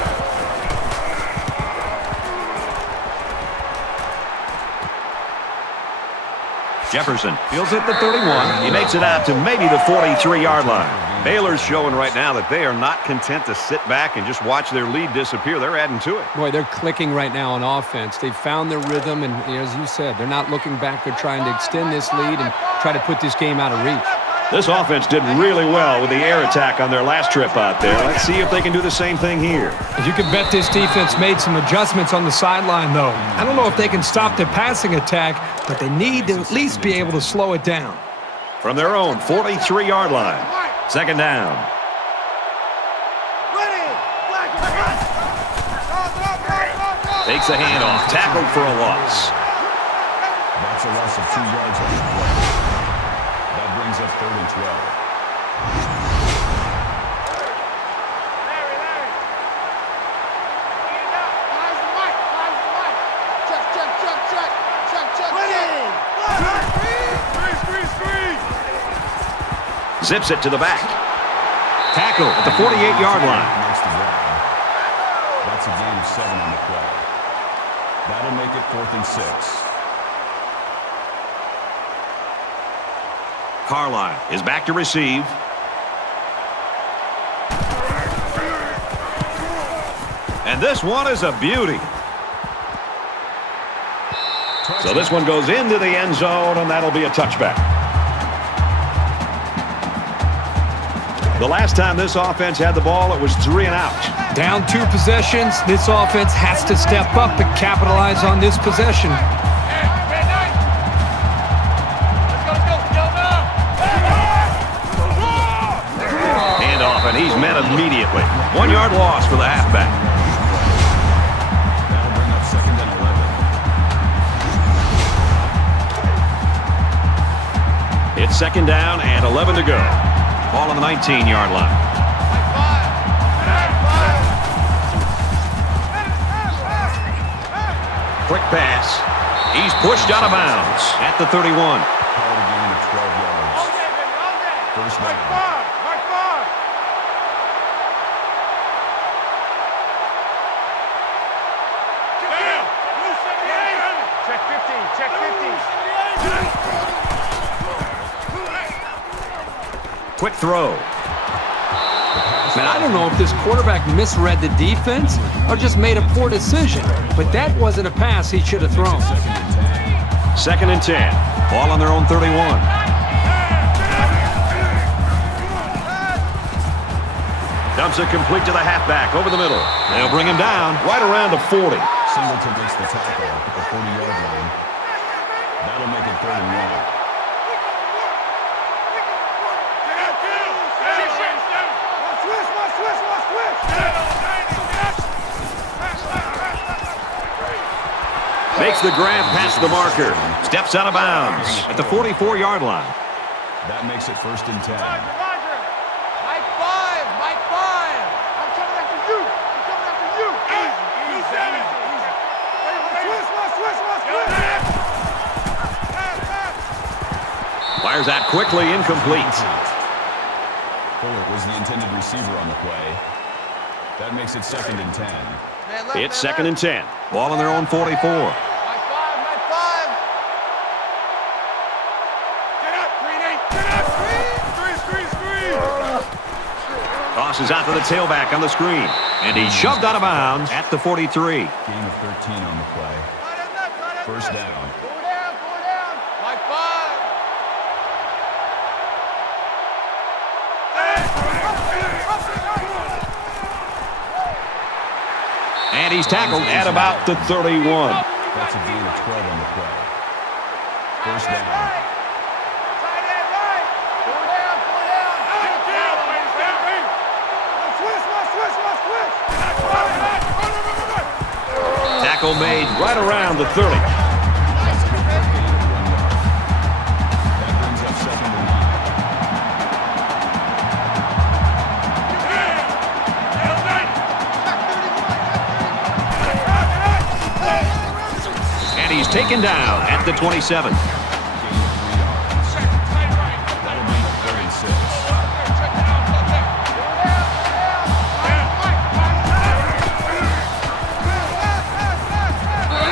Jefferson fields at the 31. He makes it out to maybe the 43-yard line. Baylor's showing right now that they are not content to sit back and just watch their lead disappear. They're adding to it. Boy, they're clicking right now on offense. They've found their rhythm, and as you said, they're not looking back. They're trying to extend this lead and try to put this game out of reach. This offense did really well with the air attack on their last trip out there. Let's see if they can do the same thing here. You can bet this defense made some adjustments on the sideline, though. I don't know if they can stop the passing attack, but they need to at least be able to slow it down. From their own 43-yard line, second down. Takes a handoff, tackled for a loss. That's a loss of 2 yards on the play. That brings up third and 12. Zips it to the back. Tackle at the 48-yard line. Makes the grab. That's a gain of 7 on the play. That'll make it 4th and 6. Carline is back to receive. And this one is a beauty. So this one goes into the end zone, and that'll be a touchback. The last time this offense had the ball, it was 3 and out. Down 2 possessions, this offense has to step up and capitalize on this possession. Handoff, and he's met immediately. 1-yard loss for the halfback. That'll bring up second and 11. It's second down and 11 to go. Ball on the 19-yard line. Quick pass. He's pushed out of bounds at the 31. Called a gain of 12 yards. First down. Check 15, check 15. quick throw. Man, I don't know if this quarterback misread the defense or just made a poor decision, but that wasn't a pass he should have thrown. 2nd and 10. Ball on their own 31. Dumps it complete to the halfback over the middle. They'll bring him down right around the 40. Singleton makes the tackle at the 40-yard line. That'll make it 3rd and 1. Makes the grab past the marker. Steps out of bounds at the 44-yard line. That makes it 1st and 10. Mike 5, Mike 5. I'm coming after you. I'm coming after you. Easy. Switch. Fires that quickly, incomplete. Fuller was the intended receiver on the play. That makes it 2nd and 10. It's 2nd and 10. Ball on their own 44. Mike 5, Mike 5. Get up, Green 8. Get up, Green. Tosses out to the tailback on the screen. And he's shoved out of bounds at the 43. Gain of 13 on the play. 1st down. Go down. Mike 5. And he's tackled at about the 31. That's a gain of 12 on the play. 1st down. Tight end right. Go down. Switch. Tackle made right around the 30. That brings up 2nd and 9. And he's taken down at the 27. Gain of 3 yards. That'll be 3rd and 6.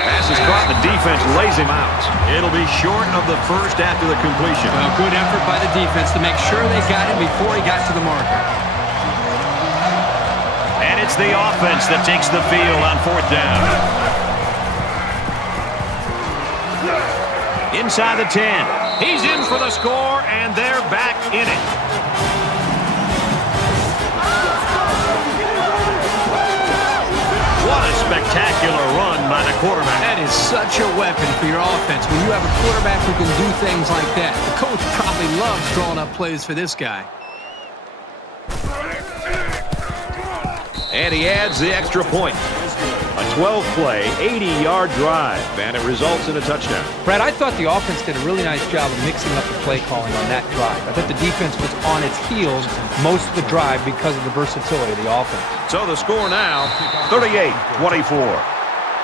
Pass is caught. The defense lays him out. It'll be short of the first after the completion. Well, good effort by the defense to make sure they got him before he got to the marker. And it's the offense that takes the field on 4th down. Inside the 10. He's in for the score, and they're back in it. What a spectacular run by the quarterback. That is such a weapon for your offense. When you have a quarterback who can do things like that, the coach probably loves drawing up plays for this guy. And he adds the extra point. A 12-play, 80-yard drive, and it results in a touchdown. Brad, I thought the offense did a really nice job of mixing up the play calling on that drive. I thought the defense was on its heels most of the drive because of the versatility of the offense. So the score now, 38-24.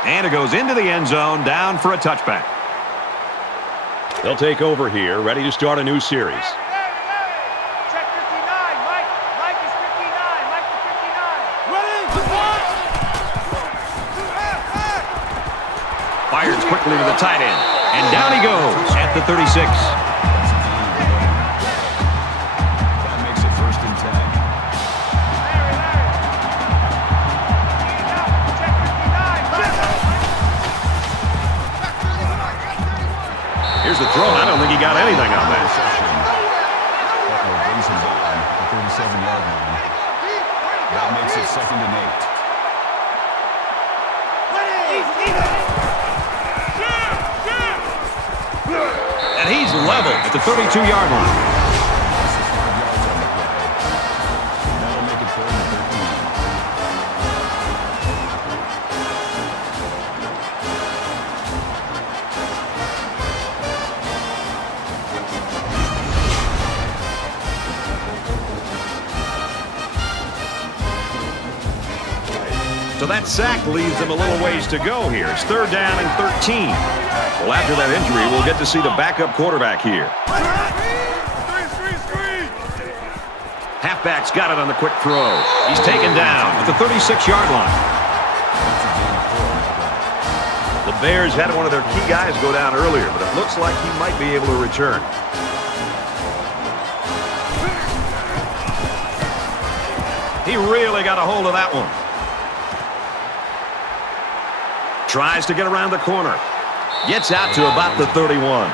And it goes into the end zone, down for a touchback. They'll take over here, ready to start a new series. Check 59, Mike. Mike is 59. Mike is 59. Ready? Fires quickly to the tight end. And down he goes at the 36. That makes it 1st and 10. Check 59. Here's the throw. I don't think he got anything on that. Reception. Buffalo brings him down at the 37-yard line. That makes it 2nd and 8. And he's level at the 32-yard line. That'll make it 3rd and 13. So that sack leaves them a little ways to go here. It's 3rd down and 13. Well, after that injury, we'll get to see the backup quarterback here. Halfback's got it on the quick throw. He's taken down at the 36-yard line. The Bears had one of their key guys go down earlier, but it looks like he might be able to return. He really got a hold of that one. Tries to get around the corner. Gets out to about the 31.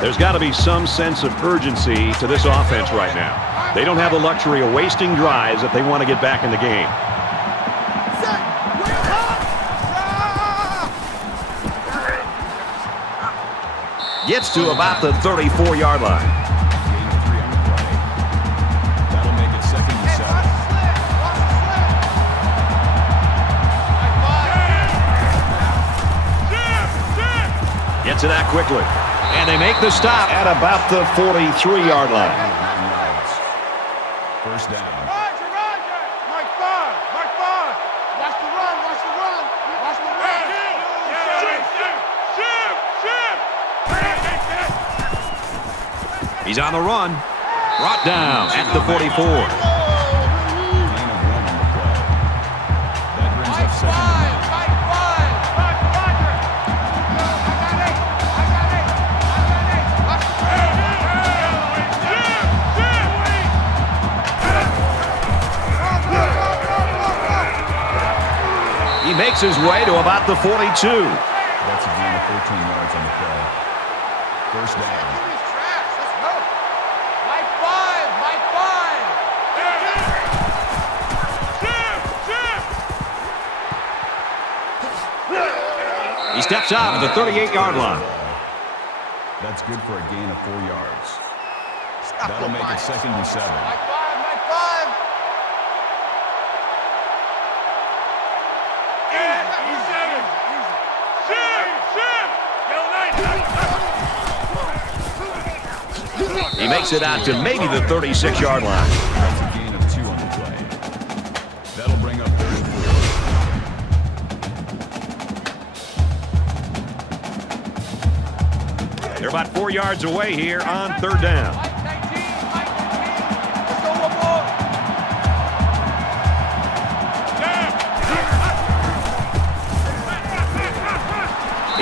There's got to be some sense of urgency to this offense right now. They don't have the luxury of wasting drives if they want to get back in the game. Gets to about the 34-yard line. That'll make it 2nd and 7. Gets it out quickly. And they make the stop at about the 43-yard line. 9 yards. First down. Roger, Roger. Mike 5. Mike 5. Watch the run. Watch the run. Watch the run. He's on the run. Brought down at the 44. Gain of 1 on the play. That brings up 2nd and 9. Mike 5. Roger, Roger. I got 8. Watch the run. He makes his way to about the 42. That's a gain of 14 yards on the play. First down. He steps out at the 38-yard line. That's good for a gain of 4 yards. That'll make it 2nd and 7. Mike 5. Mike 5. He makes it out to maybe the 36-yard line. That's a gain of 2 on the play. That'll bring up 3rd and 4. They're about 4 yards away here on 3rd down. Mike 19. Mike 19. Let's go one more.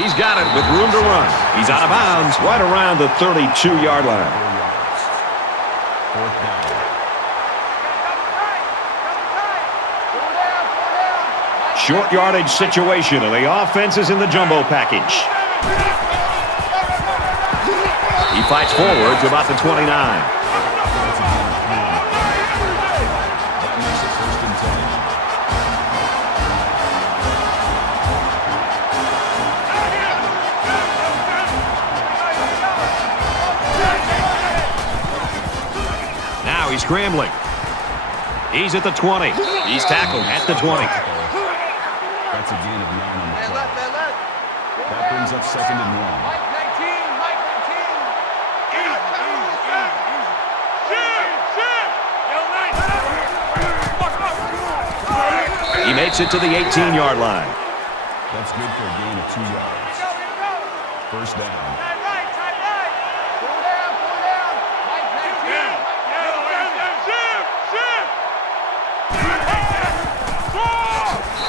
He's got it with room to run. He's out of bounds right around the 32-yard line. 4 yards. 4th down. Short yardage situation, and the offense is in the jumbo package. He fights forward to about the 29. That's a gain of 3 on the play. That makes it 1st and 10. Now he's scrambling. He's at the 20. He's tackled at the 20. That's a gain of 9 on the play. That brings up 2nd and 1. Mike 19. Mike 19. He makes it to the 18-yard line. That's good for a gain of 2 yards. First down.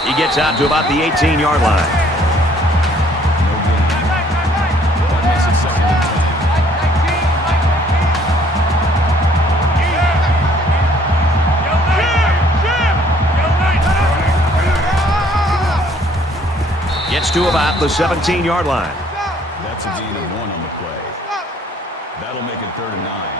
He gets out to about the 18-yard line. No gain. That makes it 2nd and 10. Gets to about the 17-yard line. That's a gain of 1 on the play. That'll make it 3rd and 9.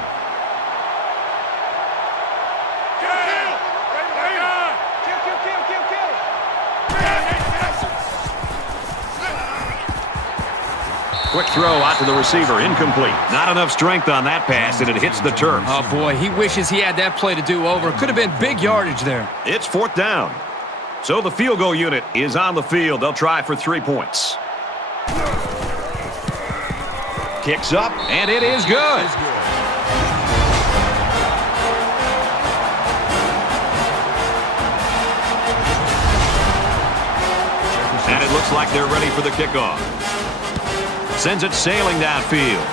Quick throw out to the receiver, incomplete. Not enough strength on that pass, and it hits the turf. Oh, boy, he wishes he had that play to do over. Could have been big yardage there. It's 4th down. So the field goal unit is on the field. They'll try for 3 points. Kicks up, and it is good. And it looks like they're ready for the kickoff. Sends it sailing downfield.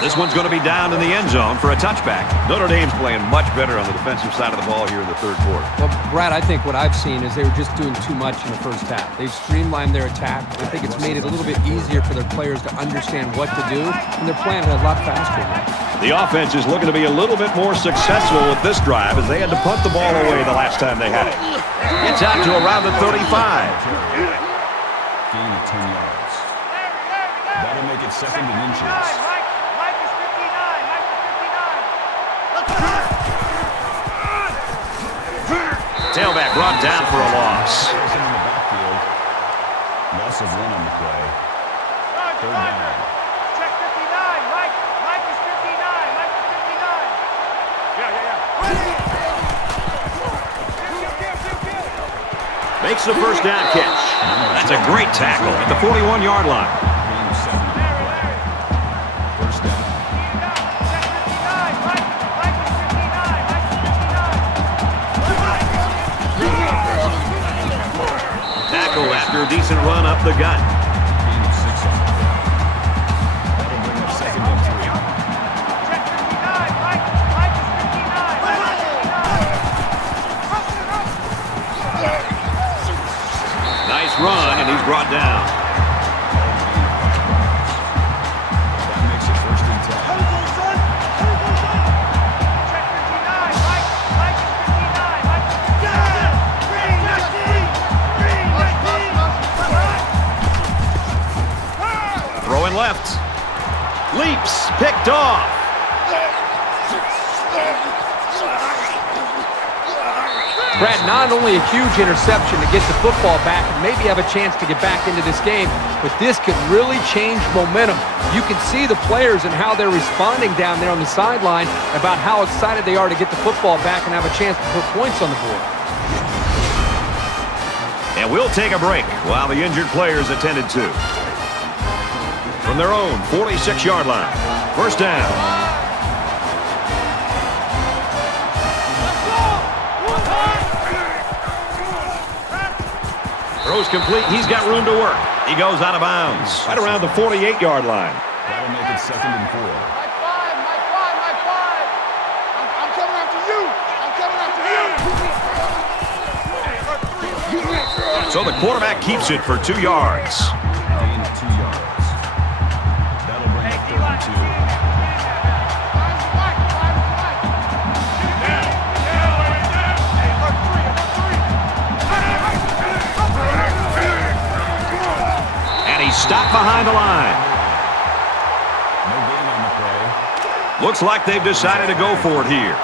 This one's going to be down in the end zone for a touchback. Notre Dame's playing much better on the defensive side of the ball here in the third quarter. Well, Brad, I think what I've seen is they were just doing too much in the first half. They've streamlined their attack. I think it's made it a little bit easier for their players to understand what to do, and they're playing it a lot faster now. The offense is looking to be a little bit more successful with this drive as they had to punt the ball away the last time they had it. It's out to around the 35. Gain of 10 yards. That'll make it second and inches. Tailback brought down for a loss. In the backfield. Loss of 1 on the play. Third down. Check 59. Mike is 59. Mike is 59. Makes the first down catch. That's a great tackle at the 41-yard line. Gain of 7 on the play. First down. Check 59. Mike is 59. Mike is 59. Tackle after a decent run up the gut. Gain of 6 on the play. That'll bring up second and 3. Check 59. Mike is 59. Mike is 59. Nice run, and he's brought down. That makes it first and 10. Check 59. Mike is 59. Mike is 59. Throwing left. Leaps. Picked off. Brad, not only a huge interception to get the football back and maybe have a chance to get back into this game, but this could really change momentum. You can see the players and how they're responding down there on the sideline about how excited they are to get the football back and have a chance to put points on the board. And we'll take a break while the injured players attended to. From their own 46-yard line. First down. Throws complete. He's got room to work. He goes out of bounds. Right around the 48-yard line. That'll make it second and 4. Mike 5. I'm coming after you. So the quarterback keeps it for 2 yards. Gain of 2 yards. That'll bring up third and 2. Stopped behind the line. No gain on the play. Looks like they've decided to go for it here.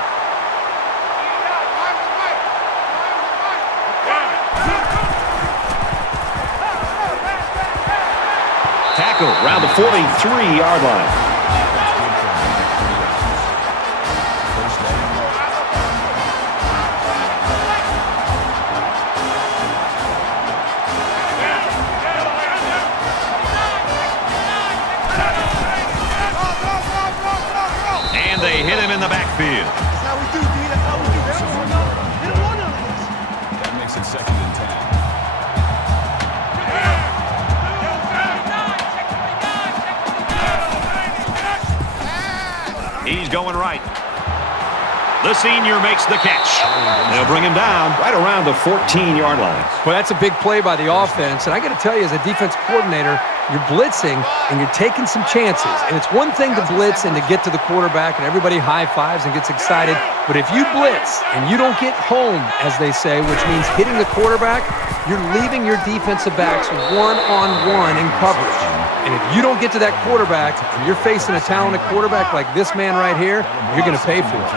Tackle around the 43-yard line. First down. And they hit him in the backfield. That's how we do, D. That's how we do. Hit one of this. That makes it second and 10. He's going right. The senior makes the catch. They'll bring him down right around the 14-yard line. Well, that's a big play by the offense, and I got to tell you, as a defense coordinator, you're blitzing and you're taking some chances. And it's one thing to blitz and to get to the quarterback and everybody high-fives and gets excited, but if you blitz and you don't get home, as they say, which means hitting the quarterback, you're leaving your defensive backs one-on-one in coverage. And if you don't get to that quarterback and you're facing a talented quarterback like this man right here, you're going to pay for it.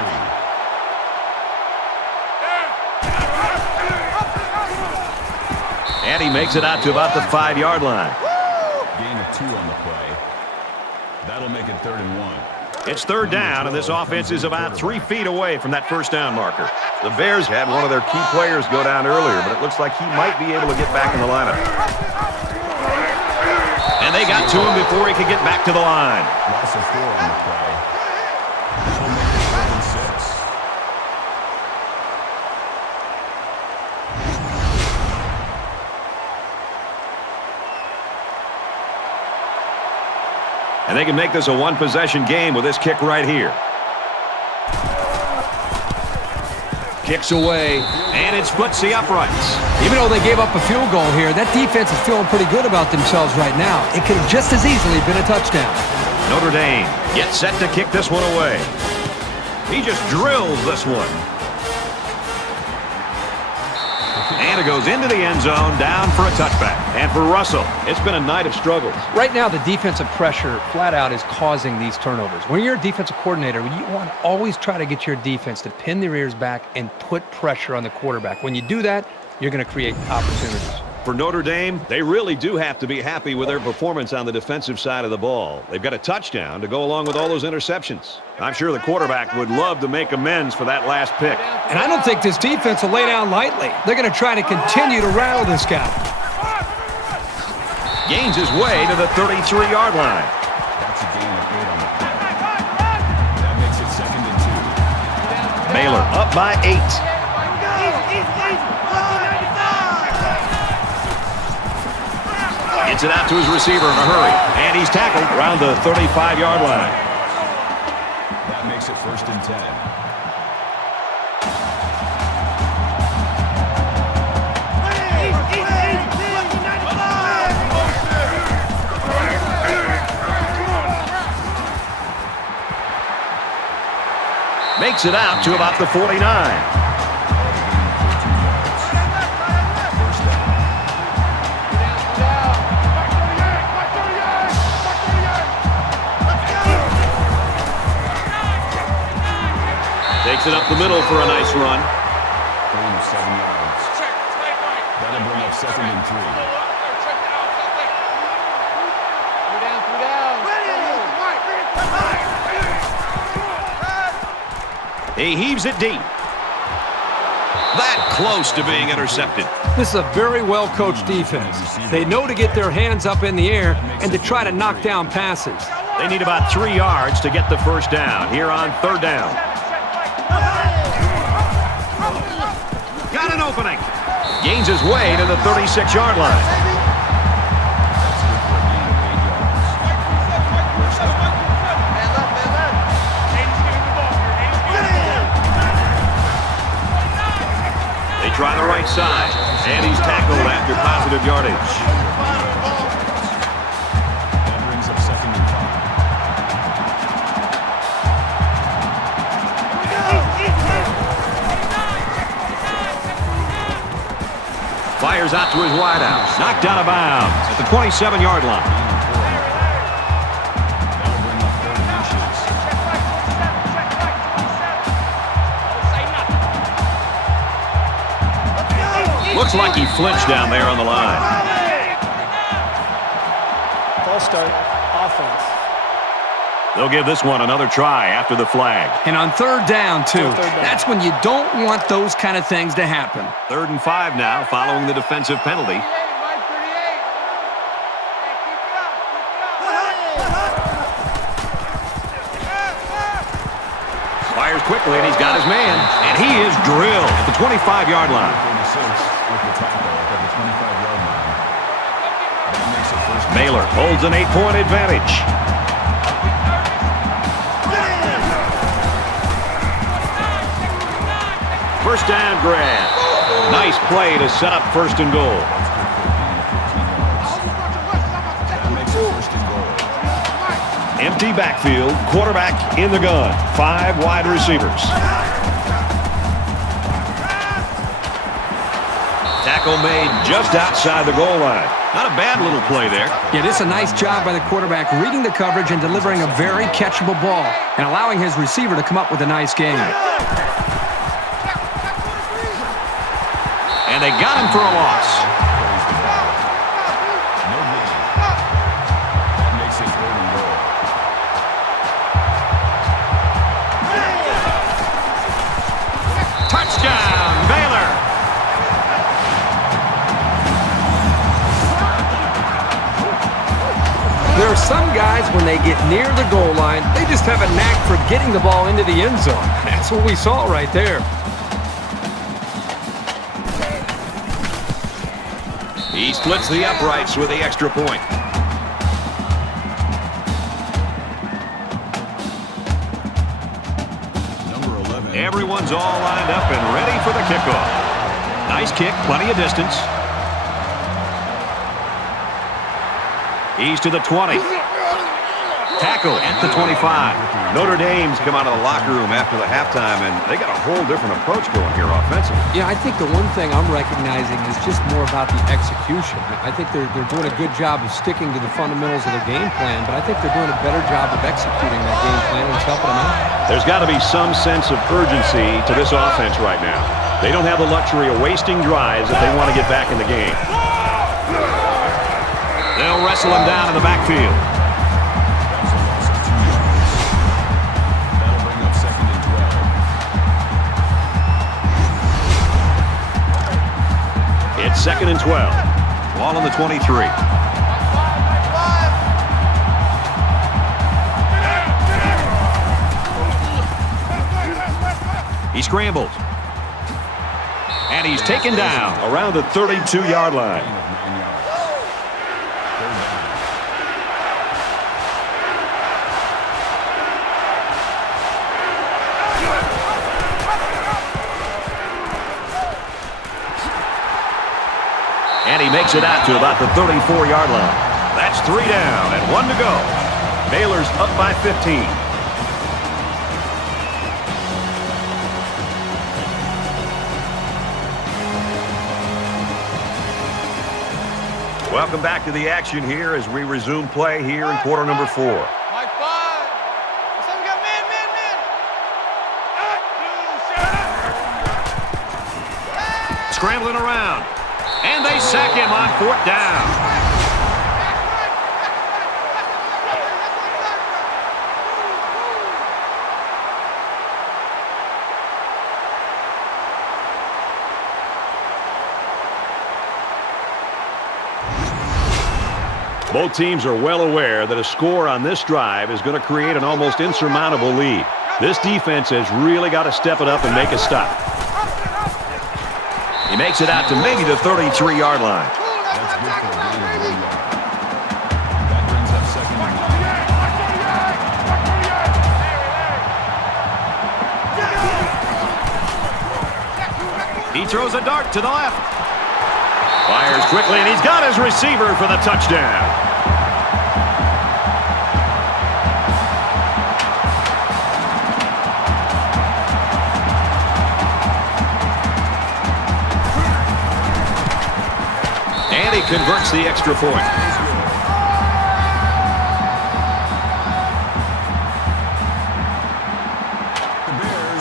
And he makes it out to about the 5-yard line. Gain of 2 on the play. That'll make it third and 1. It's third down, and this offense is about 3 feet away from that first down marker. The Bears had one of their key players go down earlier, but it looks like he might be able to get back in the lineup. And they got to him before he could get back to the line. Loss of 4 on the play. That'll make it fourth and 6. And they can make this a one-possession game with this kick right here. Kicks away, and it splits the uprights. Even though they gave up a field goal here, that defense is feeling pretty good about themselves right now. It could have just as easily been a touchdown. Notre Dame gets set to kick this one away. He just drills this one. And it goes into the end zone, down for a touchback. And for Russell, it's been a night of struggles. Right now, the defensive pressure flat out is causing these turnovers. When you're a defensive coordinator, you want to always try to get your defense to pin their ears back and put pressure on the quarterback. When you do that, you're going to create opportunities. For Notre Dame, they really do have to be happy with their performance on the defensive side of the ball. They've got a touchdown to go along with all those interceptions. I'm sure the quarterback would love to make amends for that last pick. And I don't think this defense will lay down lightly. They're going to try to continue to rattle this guy. Gains his way to the 33-yard line. That's a gain of 8 on the play. That makes it 2nd and 2. Baylor up by 8. Gets it out to his receiver in a hurry. And he's tackled around the 35-yard line. That makes it 1st and 10. Makes it out to about the 49. Takes it up the middle for a nice run. Gain of 7 yards. That'll bring up 2nd and 3. He heaves it deep. That close to being intercepted. This is a very well-coached defense. They know to get their hands up in the air and to try to knock down passes. They need about 3 yards to get the first down here on 3rd down. Got an opening. Gains his way to the 36-yard line. They try the right side, and he's tackled after positive yardage. That brings up 2nd and 5. Fires out to his wideout. Knocked out of bounds at the 27-yard line. That'll bring up 30 inches. Looks like he flinched down there on the line. False start, offense. They'll give this one another try after the flag. And on 3rd down, too. Third down. That's when you don't want those kind of things to happen. 3rd and 5 now following the defensive penalty. Fires quickly, and he's got his man. And he is drilled at the 25-yard line. 36 with the tackle at the 25-yard line. That makes it 1st and Baylor holds an 8-point advantage. First down grab. Nice play to set up 1st and goal. That makes it 1st and goal. Empty backfield, quarterback in the gun. 5 wide receivers. Tackle made just outside the goal line. Not a bad little play there. Yeah, this is a nice job by the quarterback reading the coverage and delivering a very catchable ball and allowing his receiver to come up with a nice game. And they got him for a loss. No gain. That makes it 3rd and goal. Touchdown, Baylor. There are some guys, when they get near the goal line, they just have a knack for getting the ball into the end zone. That's what we saw right there. He splits the uprights with the extra point. Everyone's all lined up and ready for the kickoff. Nice kick, plenty of distance. He's to the 20. Tackle at the 25. Notre Dame's come out of the locker room after the halftime, and they got a whole different approach going here offensively. Yeah, I think the one thing I'm recognizing is just more about the execution. I think they're doing a good job of sticking to the fundamentals of their game plan, but I think they're doing a better job of executing that game plan, and it's helping them out. There's got to be some sense of urgency to this offense right now. They don't have the luxury of wasting drives if they want to get back in the game. They'll wrestle him down in the backfield. It's 2nd and 12. Ball on the 23. He scrambles. And he's taken down around the 32-yard line. And he makes it out to about the 34-yard line. That's 3 down and 1 to go. Baylor's up by 15. Welcome back to the action here as we resume play here in quarter number 4. Mike 5. So we got man. Scrambling around. And they sack him on 4th down. Both teams are well aware that a score on this drive is going to create an almost insurmountable lead. This defense has really got to step it up and make a stop. He makes it out to maybe the 33-yard line. That's good for a gain of 1 yard. That brings up 2nd and 9. He throws a dart to the left. Fires quickly, and he's got his receiver for the touchdown. And he converts the extra point.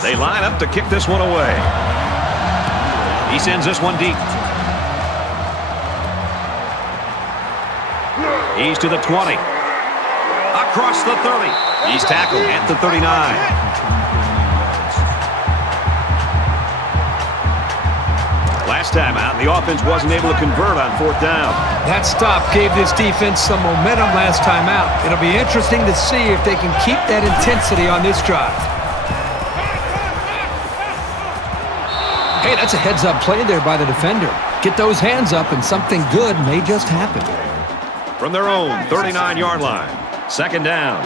They line up to kick this one away. He sends this one deep. He's to the 20. Across the 30. He's tackled at the 39. Last time out, the offense wasn't able to convert on 4th down. That stop gave this defense some momentum last time out. It'll be interesting to see if they can keep that intensity on this drive. Hey, that's a heads-up play there by the defender. Get those hands up and something good may just happen. From their own 39-yard line. 2nd down.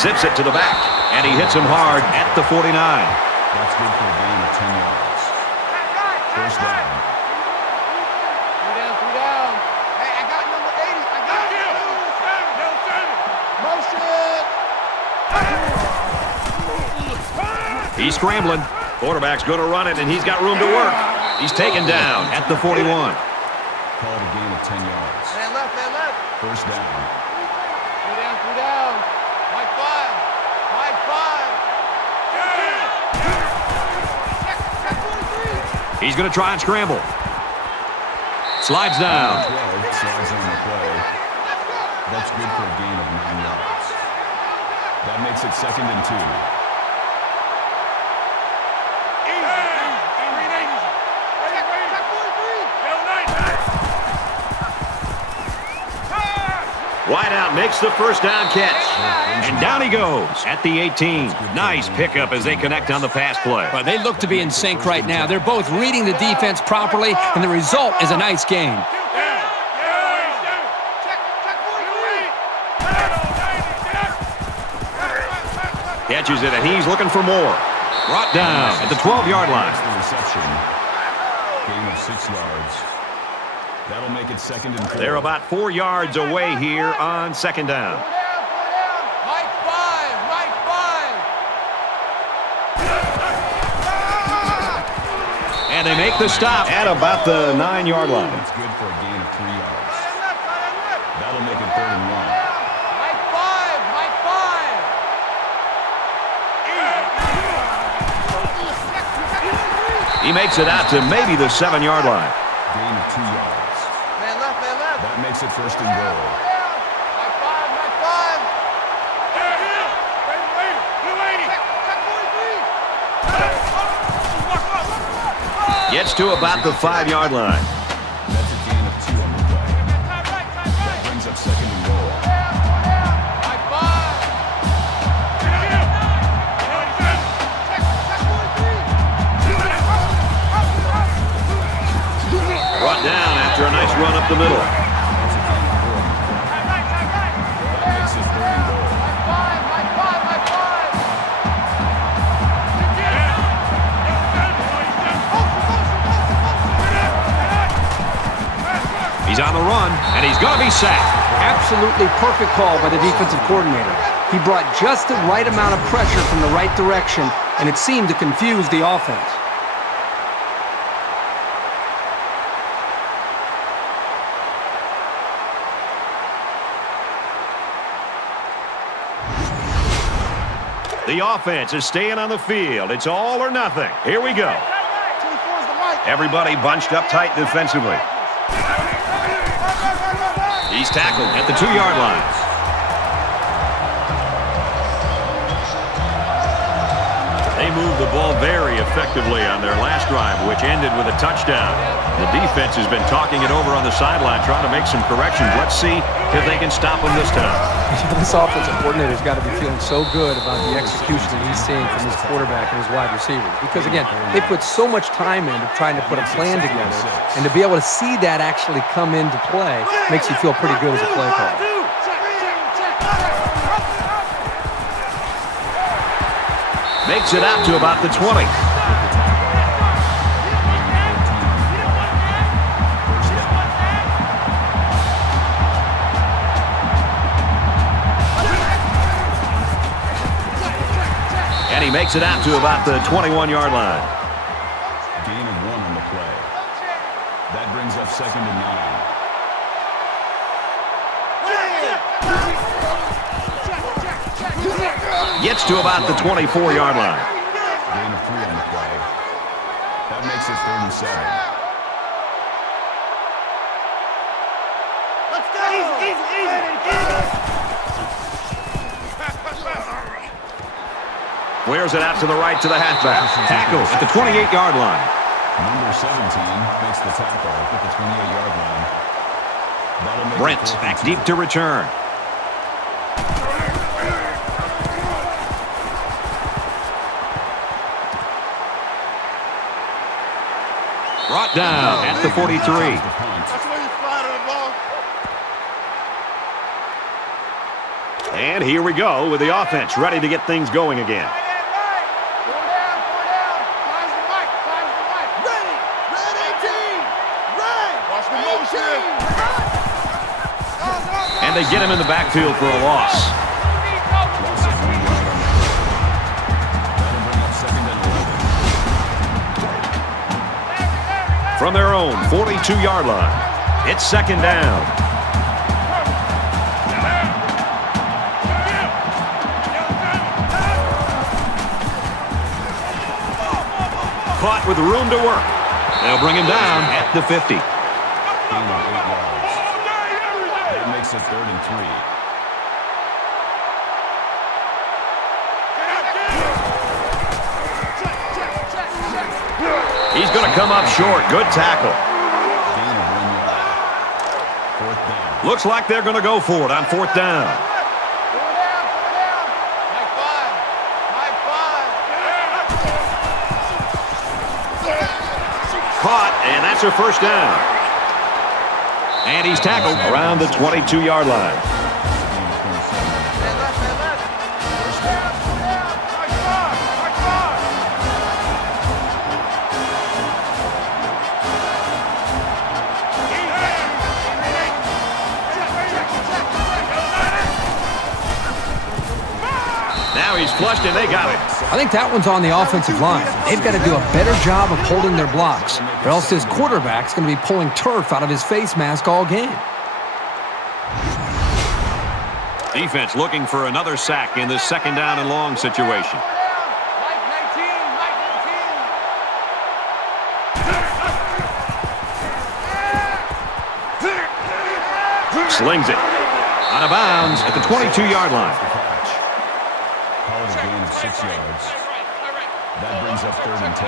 Zips it to the back, and he hits him hard at the 49. That's good for a gain of 10 yards. 1st down. 3 down. Hey, I got number 80. I got you. Motion. He's scrambling. Quarterback's going to run it, and he's got room to work. He's taken down at the 41. Called a gain of 10 yards. Man left. 1st down. 3 down. Mike 5. He's going to try and scramble. Slides down. 12 slides on the play. That's good for a gain of 9 yards. That makes it 2nd and 2. Wideout makes the first down catch. And down he goes at the 18. Nice pickup as they connect on the pass play. But they look to be in sync right now. They're both reading the defense properly, and the result is a nice gain. Catches it, and he's looking for more. Brought down at the 12-yard line. The reception. Gain of 6 yards. That'll make it 2nd and 4. They're about 4 yards away here on 2nd down. Mike 5, Mike 5. And they make the stop at about the 9-yard line. That's good for a gain of 3 yards. That'll make it 3rd and 1. Mike 5, Mike 5. He makes it out to maybe the 7-yard line. Gain of 2 yards. Man left, man left. That makes it 1st and goal. Mike 5, Mike 5. Gets to about the 5-yard line. That's a gain of 2 on the play. That brings up 2nd and goal. Mike 5. Brought down after a nice run up the middle. That makes it 3rd and goal. Mike 5, Mike 5, Mike 5. He's on the run, and he's going to be sacked. Absolutely perfect call by the defensive coordinator. He brought just the right amount of pressure from the right direction, and it seemed to confuse the offense. The offense is staying on the field. It's all or nothing. Here we go. Everybody bunched up tight defensively. He's tackled at the 2-yard line. They moved the ball very effectively on their last drive, which ended with a touchdown. The defense has been talking it over on the sideline, trying to make some corrections. Let's see if they can stop them this time. This offensive coordinator's got to be feeling so good about the execution that he's seeing from his quarterback and his wide receivers. Because, again, they put so much time into trying to put a plan together, and to be able to see that actually come into play makes you feel pretty good as a play caller. Makes it out to about the 20. And he makes it out to about the 21-yard line. Gain of 1 on the play. That brings up 2nd and 9. Gets to about the 24-yard line. Gain of 3 on the play. That makes it 3rd and 7. Let's go. Easy. Flares it out to the right to the halfback. Tackle at the 28-yard line. Number 17 makes the tackle at the 28-yard line. That'll make Brent it 4th and back 2. deep to return. Brought down at the 43. That's where you slide on the ball. And here we go with the offense ready to get things going again. And they get him in the backfield for a loss. Loss of 1 yard on the play. That'll bring up 2nd and 11. From their own 42-yard line, it's 2nd down. Caught with room to work. They'll bring him down at the 50. Gain of 8 yards. That makes it 3rd and 3. He's going to come up short. Good tackle. Gain of 1 yard. 4th down. Looks like they're going to go for it on 4th down. Caught, and that's a 1st down. And he's tackled around the 22-yard line. Now he's flushed, and they got it. I think that one's on the offensive line. They've got to do a better job of holding their blocks, or else this quarterback's going to be pulling turf out of his face mask all game. Defense looking for another sack in this 2nd down and long situation. Slings it. Out of bounds at the 22-yard line. Call it a gain of 6 yards. That brings up 3rd and 10.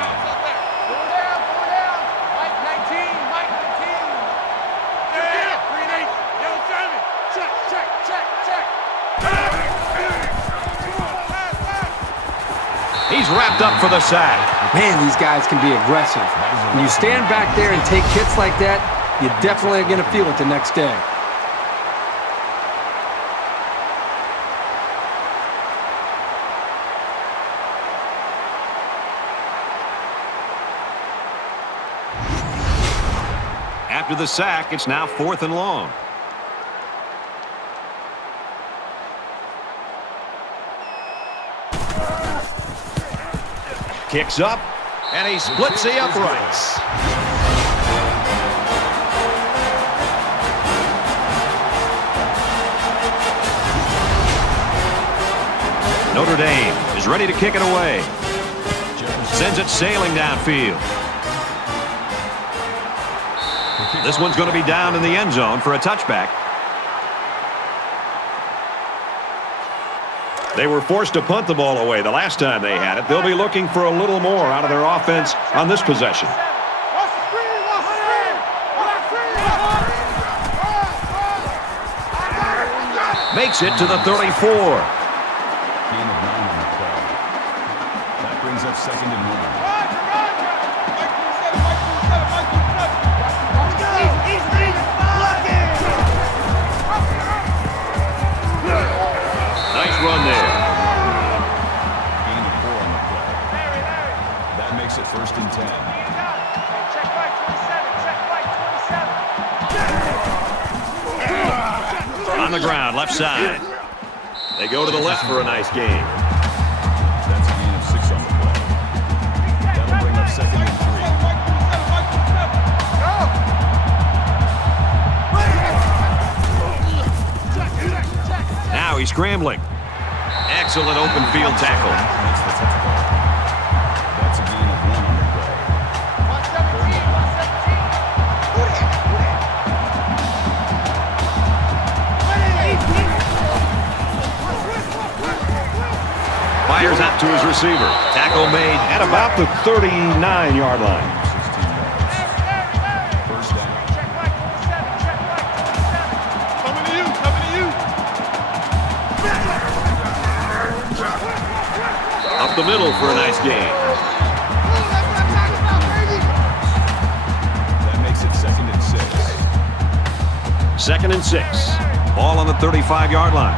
He's wrapped up for the sack. Man, these guys can be aggressive. When you stand back there and take hits like that, you're definitely going to feel it the next day. After the sack, it's now 4th and long. Kicks up, and he splits the uprights. Notre Dame is ready to kick it away. Sends it sailing downfield. This one's going to be down in the end zone for a touchback. They were forced to punt the ball away the last time they had it. They'll be looking for a little more out of their offense on this possession. Makes it to the 34. Gain of 9 on the play. That brings up 2nd and 1. Run there. Gain of 4 on the play. That makes it 1st and 10. Check right 27. On the ground, left side. They go to the left for a nice game. That's a gain of 6 on the play. That'll bring up 2nd and 3. Now he's scrambling. Excellent open field tackle. Makes the tackle. That's a gain of 1 on the play. 117. Fires out to his receiver. Tackle made at about the 39-yard line. 16 yards. 1st down. Coming to you, coming to you. Up the middle for a nice gain. That makes it 2nd and 6. 2nd and 6. Ball on the 35-yard line.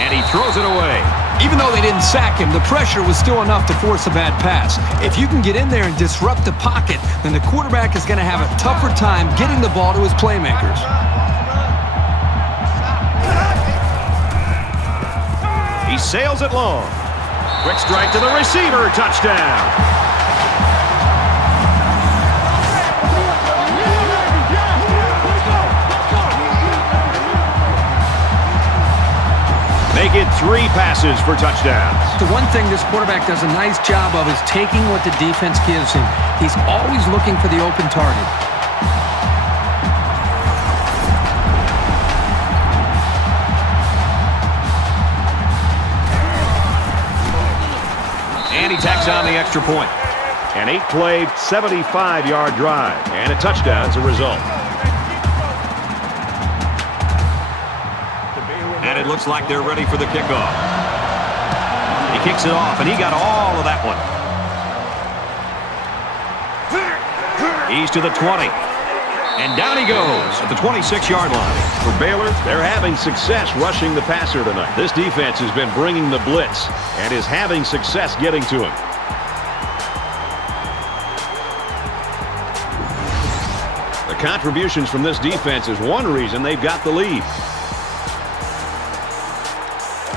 And he throws it away. Even though they didn't sack him, the pressure was still enough to force a bad pass. If you can get in there and disrupt the pocket, then the quarterback is going to have a tougher time getting the ball to his playmakers. He sails it long. Quick strike to the receiver. Touchdown. Make it 3 passes for touchdowns. The one thing this quarterback does a nice job of is taking what the defense gives him. He's always looking for the open target. And And he tacks on the extra point. An 8-play, 75-yard drive, and a touchdown as a result. And it looks like they're ready for the kickoff. He kicks it off, and he got all of that one. He's to the 20. And down he goes at the 26-yard line. For Baylor, they're having success rushing the passer tonight. This defense has been bringing the blitz and is having success getting to him. The contributions from this defense is one reason they've got the lead.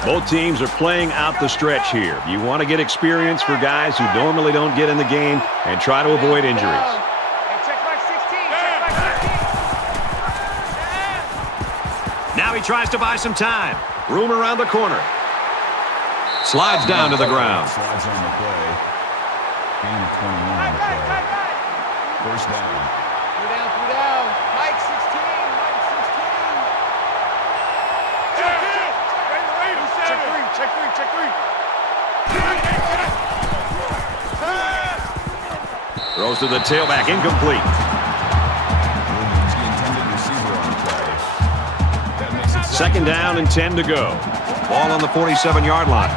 Both teams are playing out the stretch here. You want to get experience for guys who normally don't get in the game and try to avoid injuries. Now he tries to buy some time. Room around the corner. Slides down to the ground. Slides on the play. Gain of 21 on the play. First down. Through down. Mike 16. Mike 16. Check three. Throws to the tailback. Incomplete. Williams, the intended receiver on the play. That makes it Second down and 10 to go. Ball on the 47-yard line.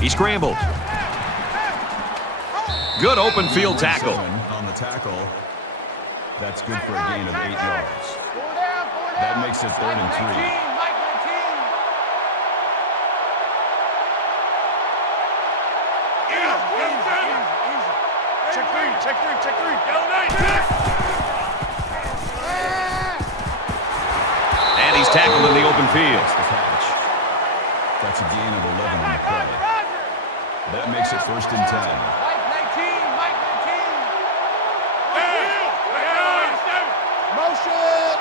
He scrambled. Good open field tackle. on the tackle. That's good for a gain of 8 yards. That makes it 3rd and 3. Check three. And he's tackled in the open field. That's the catch. That's a gain of 11 on the play. That makes it 1st and 10. Mike 19. Motion.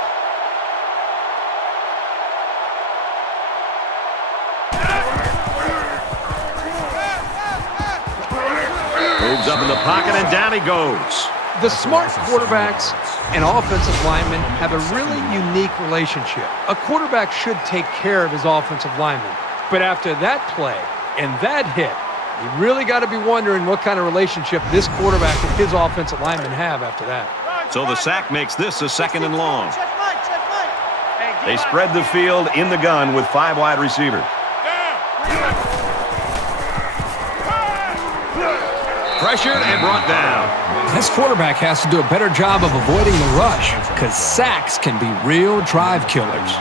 Moves up in the pocket, and down he goes. The smart quarterbacks and offensive linemen have a really unique relationship. A quarterback should take care of his offensive lineman. But after that play and that hit, you really got to be wondering what kind of relationship this quarterback and his offensive lineman have after that. So the sack makes this a 2nd and long. They spread the field in the gun with 5 wide receivers. Pressured and brought down. This quarterback has to do a better job of avoiding the rush because sacks can be real drive killers.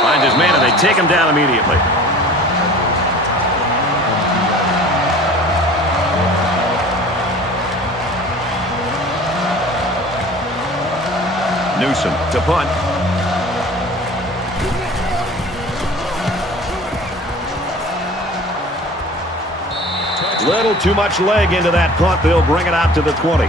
Finds his man, and they take him down immediately. Newsom to punt. Little too much leg into that punt. They'll bring it out to the 20.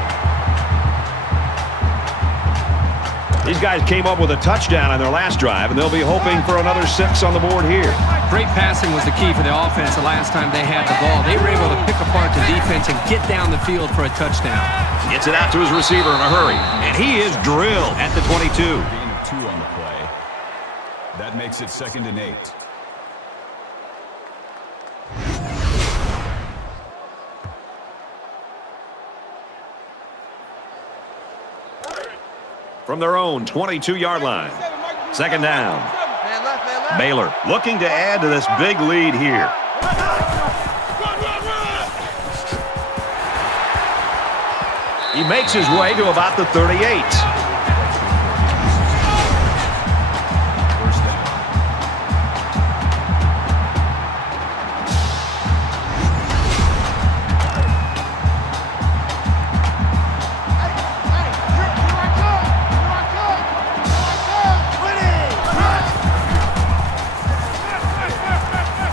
These guys came up with a touchdown on their last drive, and they'll be hoping for another 6 on the board here. Great passing was the key for the offense the last time they had the ball. They were able to pick apart the defense and get down the field for a touchdown. Gets it out to his receiver in a hurry, and he is drilled at the 22. Gain of 2 on the play. That makes it 2nd and 8. From their own 22-yard line. 2nd down. Baylor looking to add to this big lead here. He makes his way to about the 38.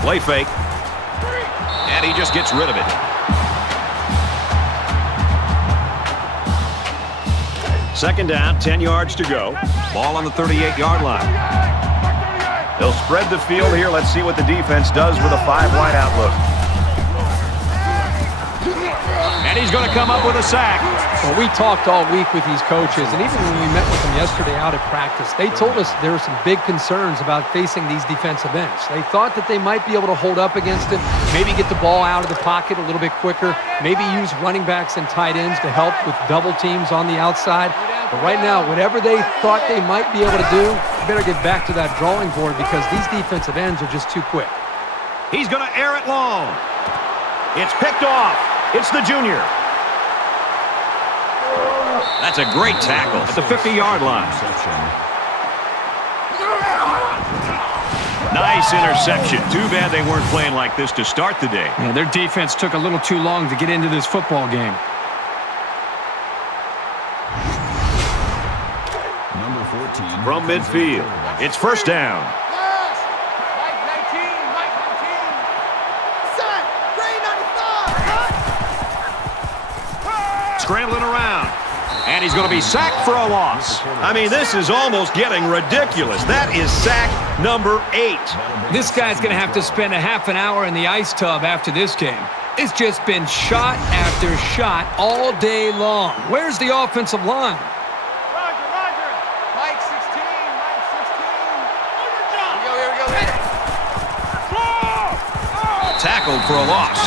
Play fake. And he just gets rid of it. Second down, 10 yards to go. Ball on the 38-yard line. They'll spread the field here. Let's see what the defense does with a 5-wide outlook. And he's going to come up with a sack. Well, we talked all week with these coaches, and even when we met with them yesterday out at practice, they told us there were some big concerns about facing these defensive ends. They thought that they might be able to hold up against it, maybe get the ball out of the pocket a little bit quicker, maybe use running backs and tight ends to help with double teams on the outside. But right now, whatever they thought they might be able to do, you better get back to that drawing board because these defensive ends are just too quick. He's going to air it long. It's picked off. It's the junior. That's a great tackle at the 50-yard line. Nice interception. Too bad they weren't playing like this to start the day. Yeah, their defense took a little too long to get into this football game. Number 14. From midfield, it's first down. Mike 19, Mike 19. Set, Ray 95. Scrambling around. And he's going to be sacked for a loss. I mean, this is almost getting ridiculous. That is sack number 8. This guy's going to have to spend a half an hour in the ice tub after this game. It's just been shot after shot all day long. Where's the offensive line? Roger, Roger. Mike 16, Mike 16. Here we go. Tackled for a loss.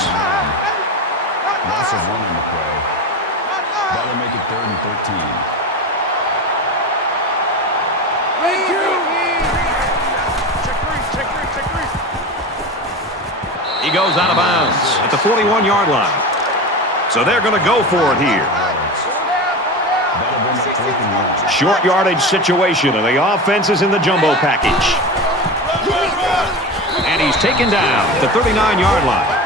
Loss of 1 on the play. That'll make it 3rd and 13. He goes out of bounds at the 41-yard line. So they're going to go for it here. That'll bring up 4th and 1. Short yardage situation, and the offense is in the jumbo package. And he's taken down at the 39-yard line.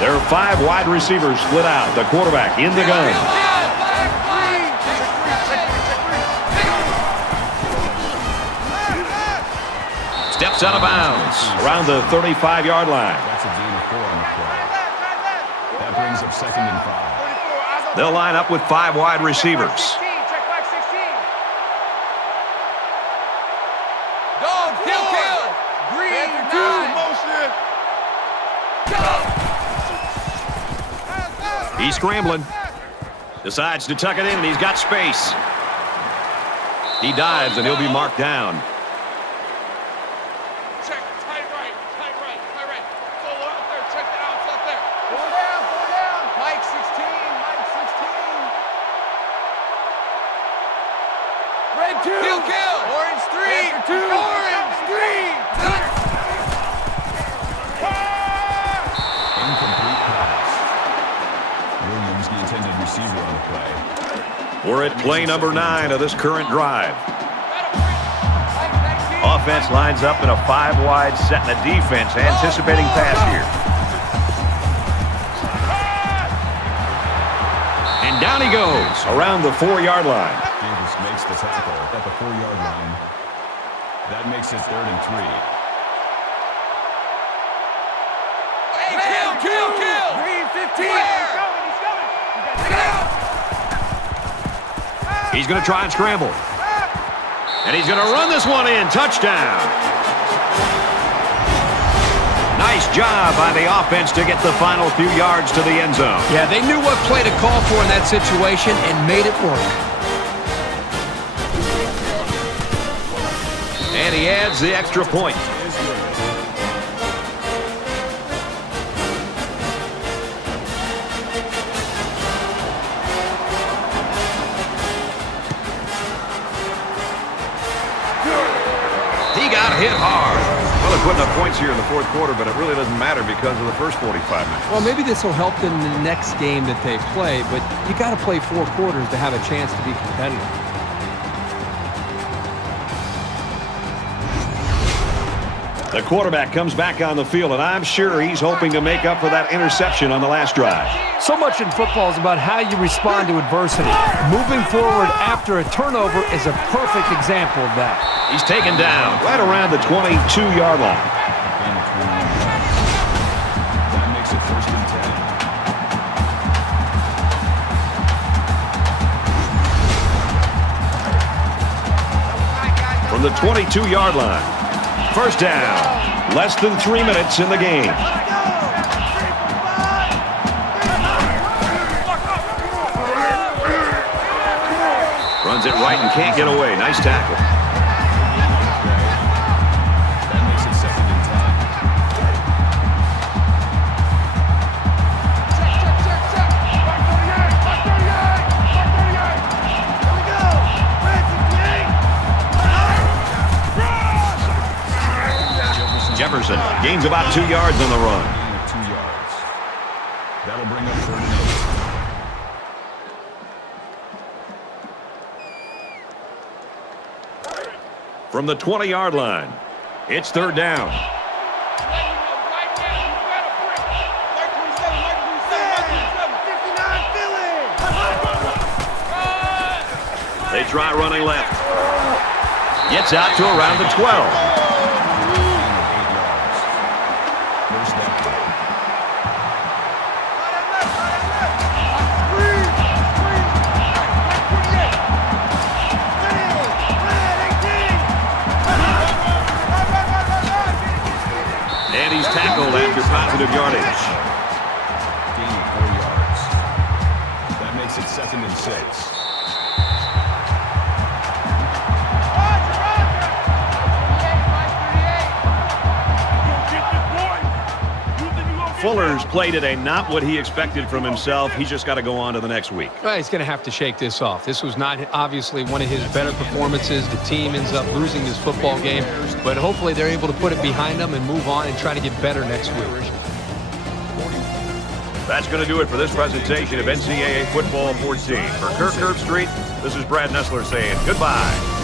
There are 5 wide receivers split out. The quarterback in the gun. Steps out of bounds around the 35-yard line. That's a gain of 4 on the play. That brings up 2nd and 5. They'll line up with 5 wide receivers. Check back 16. Dog, kill. Green, 9. Motion. He's scrambling. Decides to tuck it in, and he's got space. He dives, and he'll be marked down. Check, tight right. Solo out there, check that out, it's out there. Four down. Mike 16. Red 2. Kill. Orange 3. Orange 3. Incomplete pass. Williams, the intended receiver on the play. We're at play number 9 of this current drive. Offense lines up in a 5-wide set, and the defense anticipating pass here. And down he goes around the 4-yard line. Davis makes the tackle at the 4-yard line. That makes it 3rd and 3. Kill. Green 15. He's coming. He's going to try and scramble. And he's going to run this one in. Touchdown. Nice job by the offense to get the final few yards to the end zone. Yeah, they knew what play to call for in that situation and made it work. And he adds the extra point. He got hit hard. Well, they're putting up points here in the 4th quarter, but it really doesn't matter because of the first 45 minutes. Well, maybe this will help them in the next game that they play, but you got to play 4 quarters to have a chance to be competitive. The quarterback comes back on the field, and I'm sure he's hoping to make up for that interception on the last drive. So much in football is about how you respond to adversity. Moving forward after a turnover is a perfect example of that. He's taken down right around the 22-yard line. That makes it 1st and 10. from the 22-yard line. First down. Less than 3 minutes in the game. Runs it right and can't get away. Nice tackle. That makes it 2nd and 10. Jefferson gains about 2 yards on the run. Gain of 2 yards. That'll bring up 3rd and 8. From the 20-yard line, it's 3rd down. They try running left. Gets out to around the 12. First down. And he's tackled after positive yardage. Gain of 4 yards. That makes it 2nd and 6. Fuller's played at a not what he expected from himself. He's just got to go on to the next week. Well, he's going to have to shake this off. This was not obviously one of his better performances. The team ends up losing this football game, but hopefully they're able to put it behind them and move on and try to get better next week. That's going to do it for this presentation of NCAA Football 14. For Kirk Herbstreit, this is Brad Nessler saying goodbye.